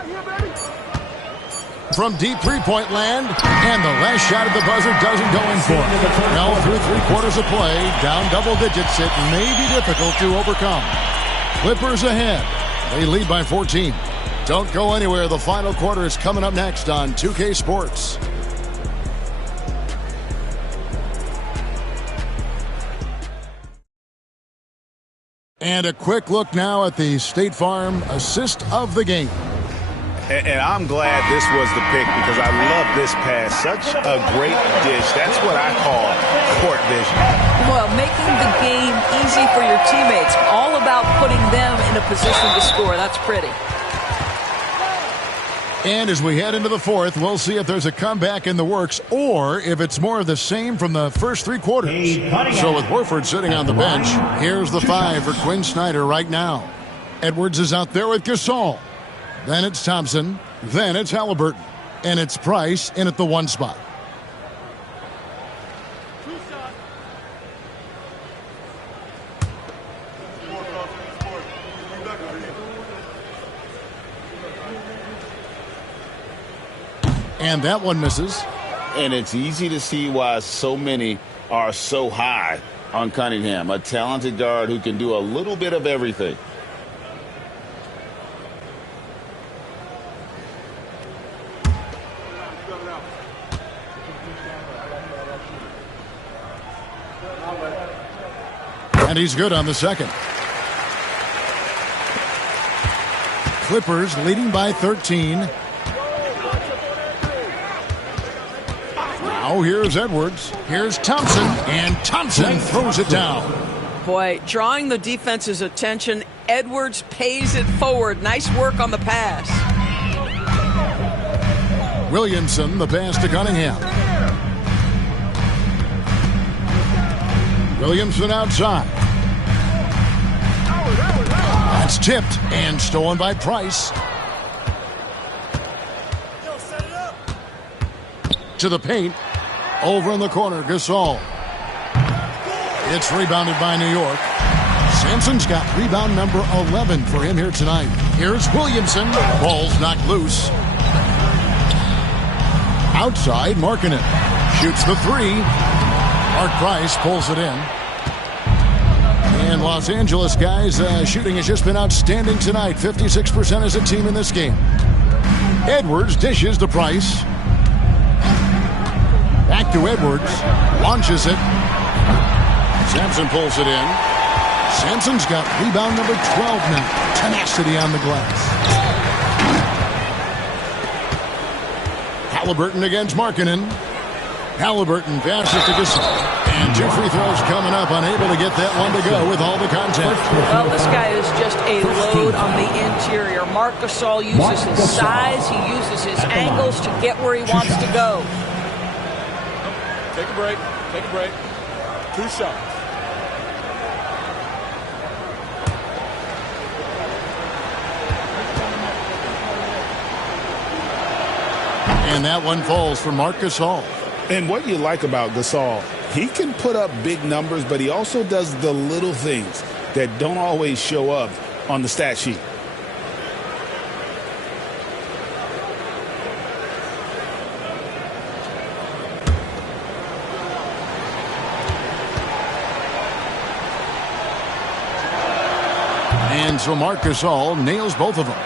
From deep three-point land. And the last shot at the buzzer doesn't go in for it. Now through 3 quarters of play. Down double digits. It may be difficult to overcome. Clippers ahead. They lead by 14. Don't go anywhere. The final quarter is coming up next on 2K Sports. And a quick look now at the State Farm assist of the game. And I'm glad this was the pick because I love this pass. Such a great dish. That's what I call court vision. Well, making the game easy for your teammates. All about putting them in a position to score. That's pretty. And as we head into the fourth, we'll see if there's a comeback in the works or if it's more of the same from the first 3 quarters. So with Horford sitting on the bench, here's the 5 for Quinn Snyder right now. Edwards is out there with Gasol. Then it's Thompson. Then it's Halliburton. And it's Price in at the 1 spot. And that one misses. And it's easy to see why so many are so high on Cunningham. A talented guard who can do a little bit of everything. And he's good on the second. Clippers leading by 13. Now here's Edwards. Here's Thompson. And Thompson throws it down. Boy, drawing the defense's attention. Edwards pays it forward. Nice work on the pass. Williamson, the pass to Cunningham. Williamson outside. That's tipped and stolen by Price. To the paint. Over in the corner, Gasol. It's rebounded by New York. Sampson's got rebound number 11 for him here tonight. Here's Williamson. Ball's knocked loose. Outside, Markkanen shoots the 3. Mark Price pulls it in. And Los Angeles, guys, shooting has just been outstanding tonight. 56% as a team in this game. Edwards dishes to Price. Back to Edwards. Launches it. Sampson pulls it in. Sampson's got rebound number 12 now. Tenacity on the glass. Halliburton against Markkanen. Halliburton passes to Gasol. And 2 free throws coming up, unable to get that one to go with all the contact. Well, this guy is just a load on the interior. Marc Gasol uses his size, he uses his angles to get where he wants to go. Take a break. Take a break. 2 shots. And that one falls for Marc Gasol. And what you like about Gasol, he can put up big numbers, but he also does the little things that don't always show up on the stat sheet. And so Marc Gasol nails both of them.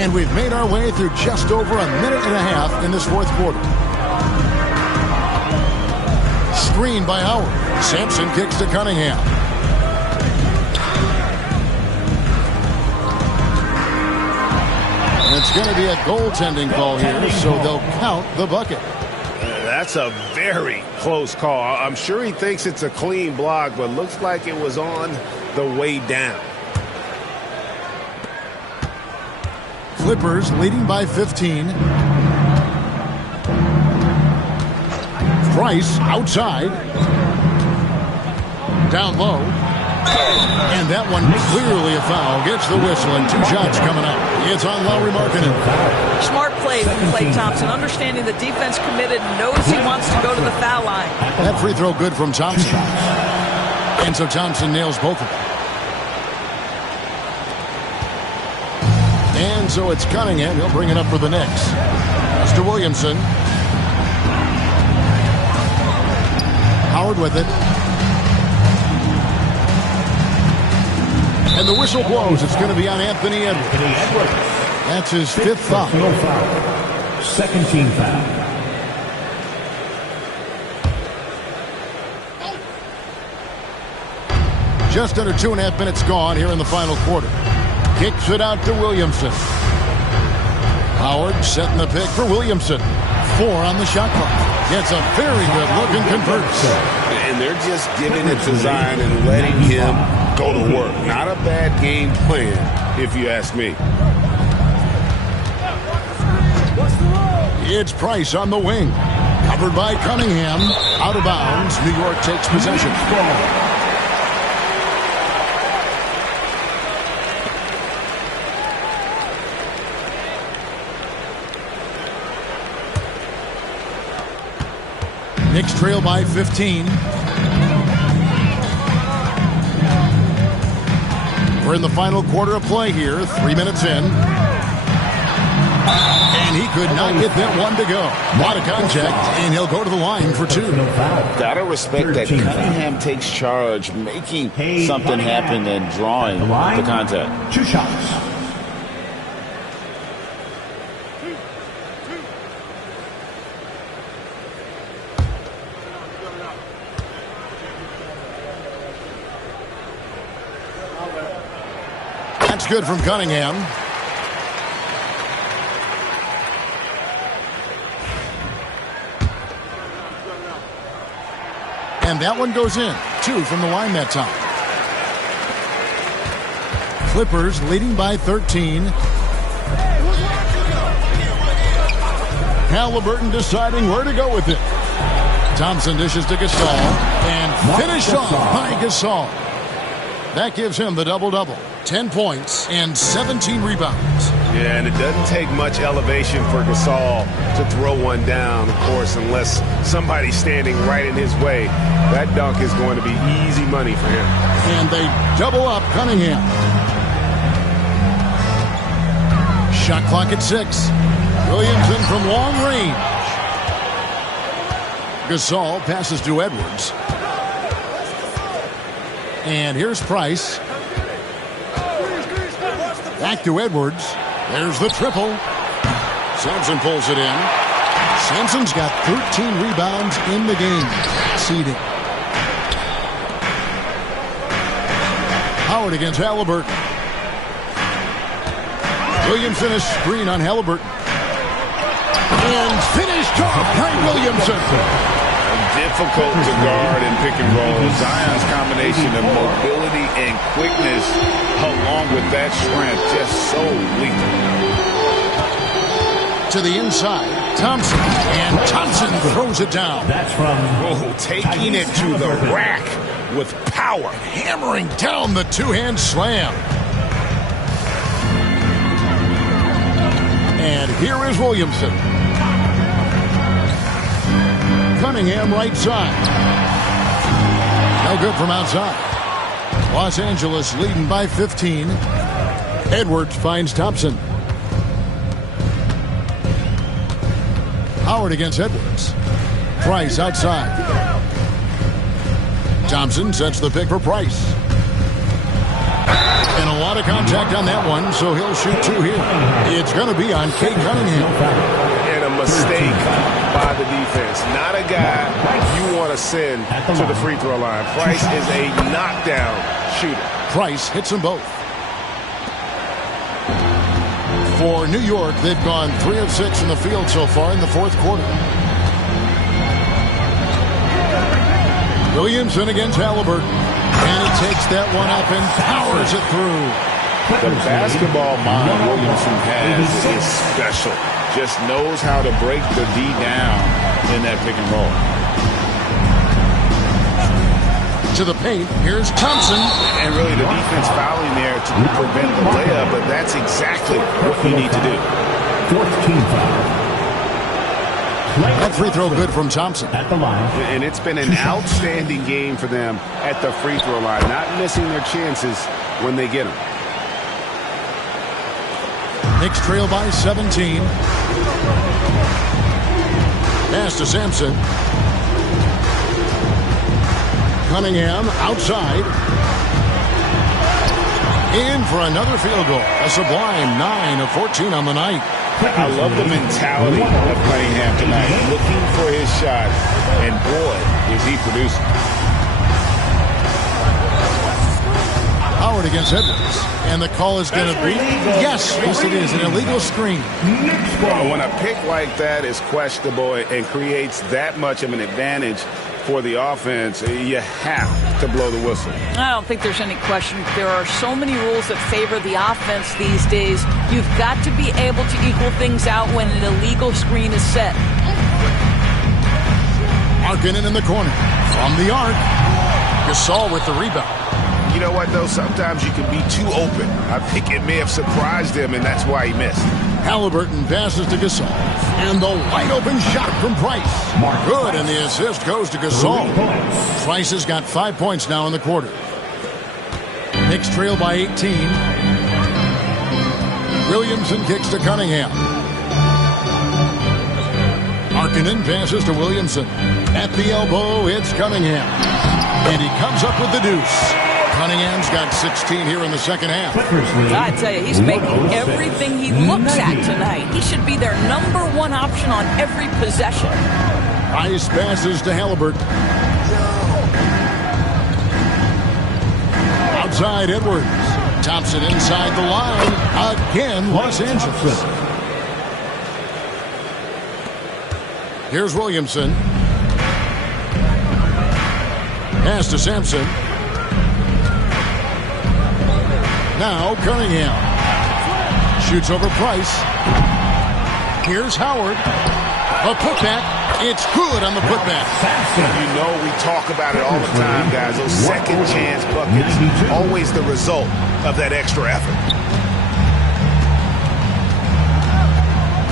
And we've made our way through just over a minute and a half in this fourth quarter. Screen by Howard. Sampson kicks to Cunningham. And it's going to be a goaltending call here, so they'll count the bucket. That's a very close call. I'm sure he thinks it's a clean block, but looks like it was on the way down. Clippers leading by 15. Price outside. Down low. And that one clearly a foul. Gets the whistle and 2 shots coming up. It's on Lauri Markkanen. Smart play from Klay Thompson, understanding the defense committed, knows he wants to go to the foul line. That free throw good from Thompson. And so Thompson nails both of them. And so it's Cunningham. He'll bring it up for the Knicks. It's to Williamson. Howard with it. And the whistle blows. It's going to be on Anthony Edwards. That's his 5th foul. Second team foul. Just under 2.5 minutes gone here in the final quarter. Kicks it out to Williamson. Howard setting the pick for Williamson. 4 on the shot clock. Gets a very good look and converts. And they're just giving it to Zion and letting him go to work. Not a bad game plan, if you ask me. It's Price on the wing. Covered by Cunningham. Out of bounds. New York takes possession. Knicks trail by 15. We're in the final quarter of play here. 3 minutes in. And he could not get that one to go. A lot of contact, and he'll go to the line for 2. Gotta respect that Cunningham takes charge, making something happen and drawing the contact. 2 shots. That's good from Cunningham. And that one goes in. 2 from the line that time. Clippers leading by 13. Halliburton deciding where to go with it. Thompson dishes to Gasol. And finished off by Gasol. That gives him the double-double. 10 points and 17 rebounds. Yeah, and it doesn't take much elevation for Gasol to throw one down, of course, unless somebody's standing right in his way. That dunk is going to be easy money for him. And they double up Cunningham. Shot clock at 6. Williamson from long range. Gasol passes to Edwards. And here's Price. Back to Edwards. There's the triple. Sampson pulls it in. Sampson's got 13 rebounds in the game. Seeding. Howard against Halliburton. Williamson is screen on Halliburton. And finished off by Williamson. Difficult to guard and pick and roll. Zion's combination of mobility and quickness along with that strength just so lethal. To the inside, Thompson. And Thompson throws it down. That's from taking it to the rack with power. Hammering down the two-hand slam. And here is Williamson. Cunningham right side. No good from outside. Los Angeles leading by 15. Edwards finds Thompson. Howard against Edwards. Price outside. Thompson sets the pick for Price. And a lot of contact on that one, so he'll shoot two here. It's going to be on Cade Cunningham. And a mistake by the defense. Not a guy you want to send to the free throw line. Price is a knockdown shooter. Price hits them both. For New York, they've gone 3 of 6 in the field so far in the fourth quarter. Williamson against Halliburton. And he takes that one up and powers it through. The basketball mind Williamson has is special. Just knows how to break the D down in that pick and roll. To the paint, here's Thompson. And really the defense fouling there to prevent the layup, but that's exactly what you need to do. Fourth team foul. That free throw good from Thompson. At the line. And it's been an outstanding game for them at the free throw line. Not missing their chances when they get them. Knicks trail by 17. Pass to Sampson. Cunningham outside. In for another field goal. A sublime 9 of 14 on the night. I love the mentality of Cunningham tonight. Looking for his shot. And boy, is he producing. Howard against Edwards. And the call is going to be, yes, it is, an illegal screen. When a pick like that is questionable and creates that much of an advantage for the offense, you have to blow the whistle. I don't think there's any question. There are so many rules that favor the offense these days. You've got to be able to equal things out when an illegal screen is set. Markkanen in the corner. From the arc. Gasol with the rebound. You know what, though? Sometimes you can be too open. I think it may have surprised him, and that's why he missed. Halliburton passes to Gasol. And the wide-open shot from Price. Good, and the assist goes to Gasol. Price has got 5 points now in the quarter. Knicks trail by 18. Williamson kicks to Cunningham. Markkanen passes to Williamson. At the elbow, it's Cunningham. And he comes up with the deuce. Cunningham's got 16 here in the second half. I tell you, he's making everything he looks at tonight. He should be their number one option on every possession. Price passes to Halliburton. Outside Edwards. Thompson inside the line. Again, Los Angeles. Here's Williamson. Pass to Sampson. Now Cunningham. Shoots over Price. Here's Howard. A putback. It's good on the putback. You know we talk about it all the time, guys. Those second chance buckets. Always the result of that extra effort.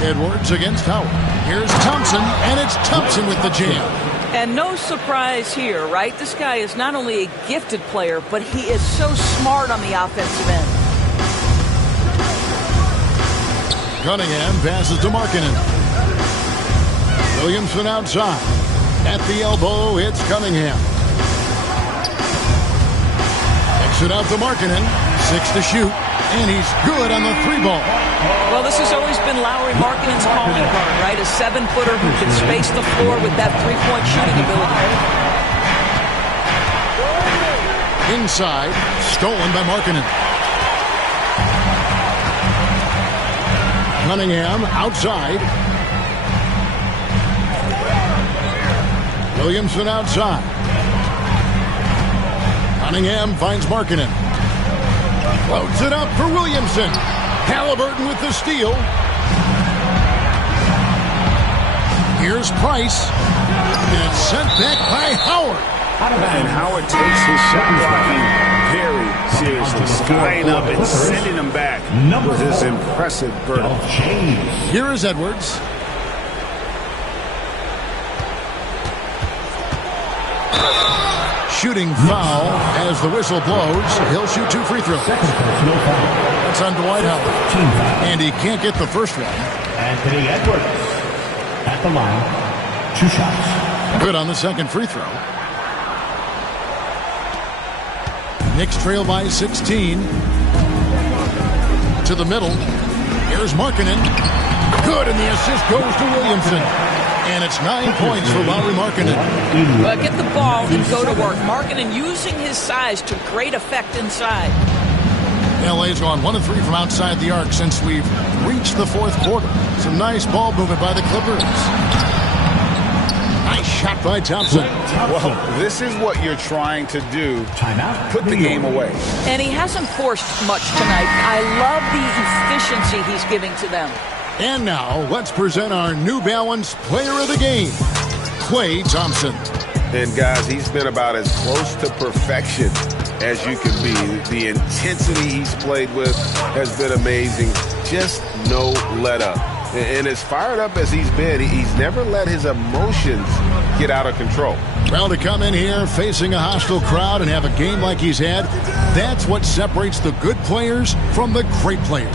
Edwards against Howard. Here's Thompson, and it's Thompson with the jam. And no surprise here, right? This guy is not only a gifted player, but he is so smart on the offensive end. Cunningham passes to Markkanen. Williamson outside. At the elbow, it's Cunningham. Kicks it out to Markkanen. 6 to shoot. And he's good on the 3-ball. Well, this has always been Lauri Markkanen's calling card, right? A 7-footer who can space the floor with that 3-point shooting ability. Inside, stolen by Markkanen. Cunningham outside. Williamson outside. Cunningham finds Markkanen. Floats it up for Williamson. Halliburton with the steal. Here's Price. And it's sent back by Howard. And Howard takes his shot blocking very seriously. Skying up and sending him back with his impressive burst. Here is Edwards. Shooting foul as the whistle blows. He'll shoot 2 free throws. That's on Dwight Howard. And he can't get the first one. Anthony Edwards at the line. 2 shots. Good on the second free throw. Knicks trail by 16. To the middle. Here's Markkanen. Good, and the assist goes to Williamson. And it's 9 points for Lauri Markkanen. Well, get the ball and go to work. Markkanen using his size to great effect inside. LA's gone 1 of 3 from outside the arc since we've reached the fourth quarter. Some nice ball movement by the Clippers. Nice shot by Thompson. Well, this is what you're trying to do. Timeout. Put the game away. And he hasn't forced much tonight. I love the efficiency he's giving to them. And now, let's present our New Balance Player of the Game, Klay Thompson. And guys, he's been about as close to perfection as you can be. The intensity he's played with has been amazing. Just no let up. And as fired up as he's been, he's never let his emotions get out of control. Well, to come in here facing a hostile crowd and have a game like he's had, that's what separates the good players from the great players.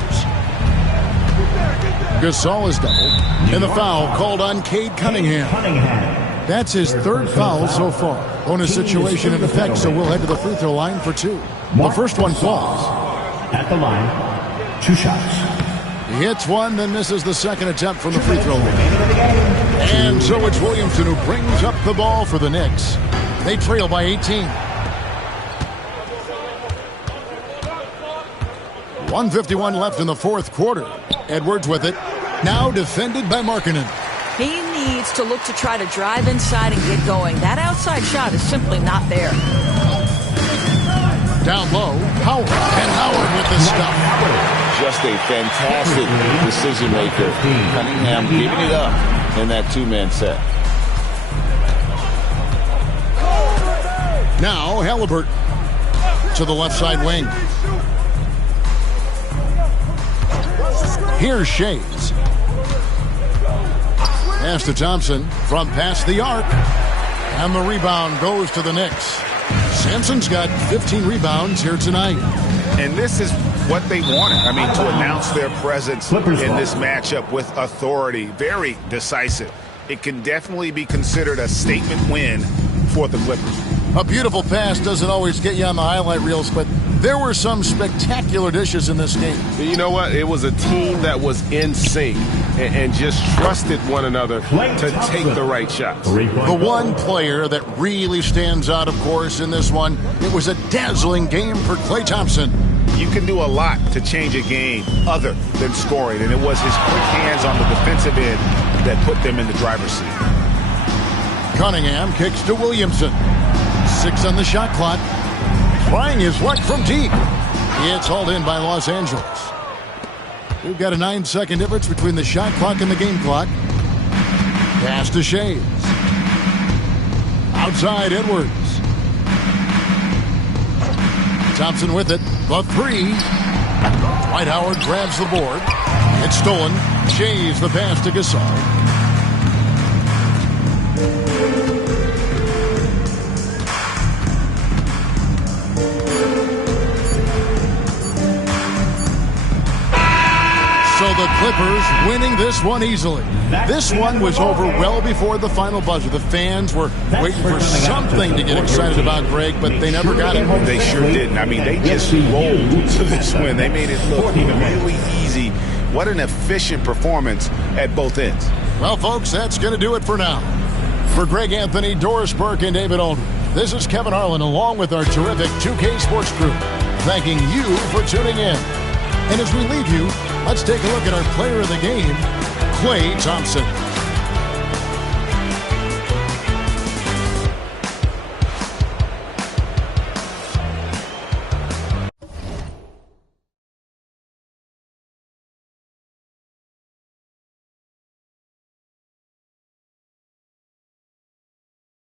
Gasol is doubled, and the foul called on Cade Cunningham. That's his 3rd foul so far. Bonus situation in effect, so we'll head to the free throw line for 2. The first one falls. At the line, 2 shots. He hits one, then misses the second attempt from the free throw line. And so it's Williamson who brings up the ball for the Knicks. They trail by 18. 1:51 left in the fourth quarter. Edwards with it. Now defended by Markkanen. He needs to look to try to drive inside and get going. That outside shot is simply not there. Down low, Howard. And Howard with the stuff. Just a fantastic decision maker. Cunningham giving it up in that 2-man set. Now Halliburton to the left side wing. Here's Shays. Pass to Thompson from past the arc. And the rebound goes to the Knicks. Sampson's got 15 rebounds here tonight. And this is what they wanted. I mean, to announce their presence in this matchup with authority. Very decisive. It can definitely be considered a statement win for the Clippers. A beautiful pass doesn't always get you on the highlight reels, but there were some spectacular dishes in this game. You know what? It was a team that was in sync and just trusted one another to take the right shots. The one player that really stands out, of course, in this one, it was a dazzling game for Klay Thompson. You can do a lot to change a game other than scoring, and it was his quick hands on the defensive end that put them in the driver's seat. Cunningham kicks to Williamson. 6 on the shot clock. Trying his luck from deep. It's hauled in by Los Angeles. We've got a 9-second difference between the shot clock and the game clock. Pass to Shays. Outside Edwards. Thompson with it. The 3. Dwight Howard grabs the board. It's stolen. Shays the pass to Gasol. So the Clippers winning this one easily. This one was over well before the final buzzer. The fans were waiting for something to get excited about, Greg, but they never got it. They sure didn't. I mean, they just rolled to this win. They made it look really easy. What an efficient performance at both ends. Well, folks, that's going to do it for now. For Greg Anthony, Doris Burke, and David Aldridge, this is Kevin Harlan along with our terrific 2K Sports crew, thanking you for tuning in. And as we leave you, Let's take a look at our player of the game, Klay Thompson.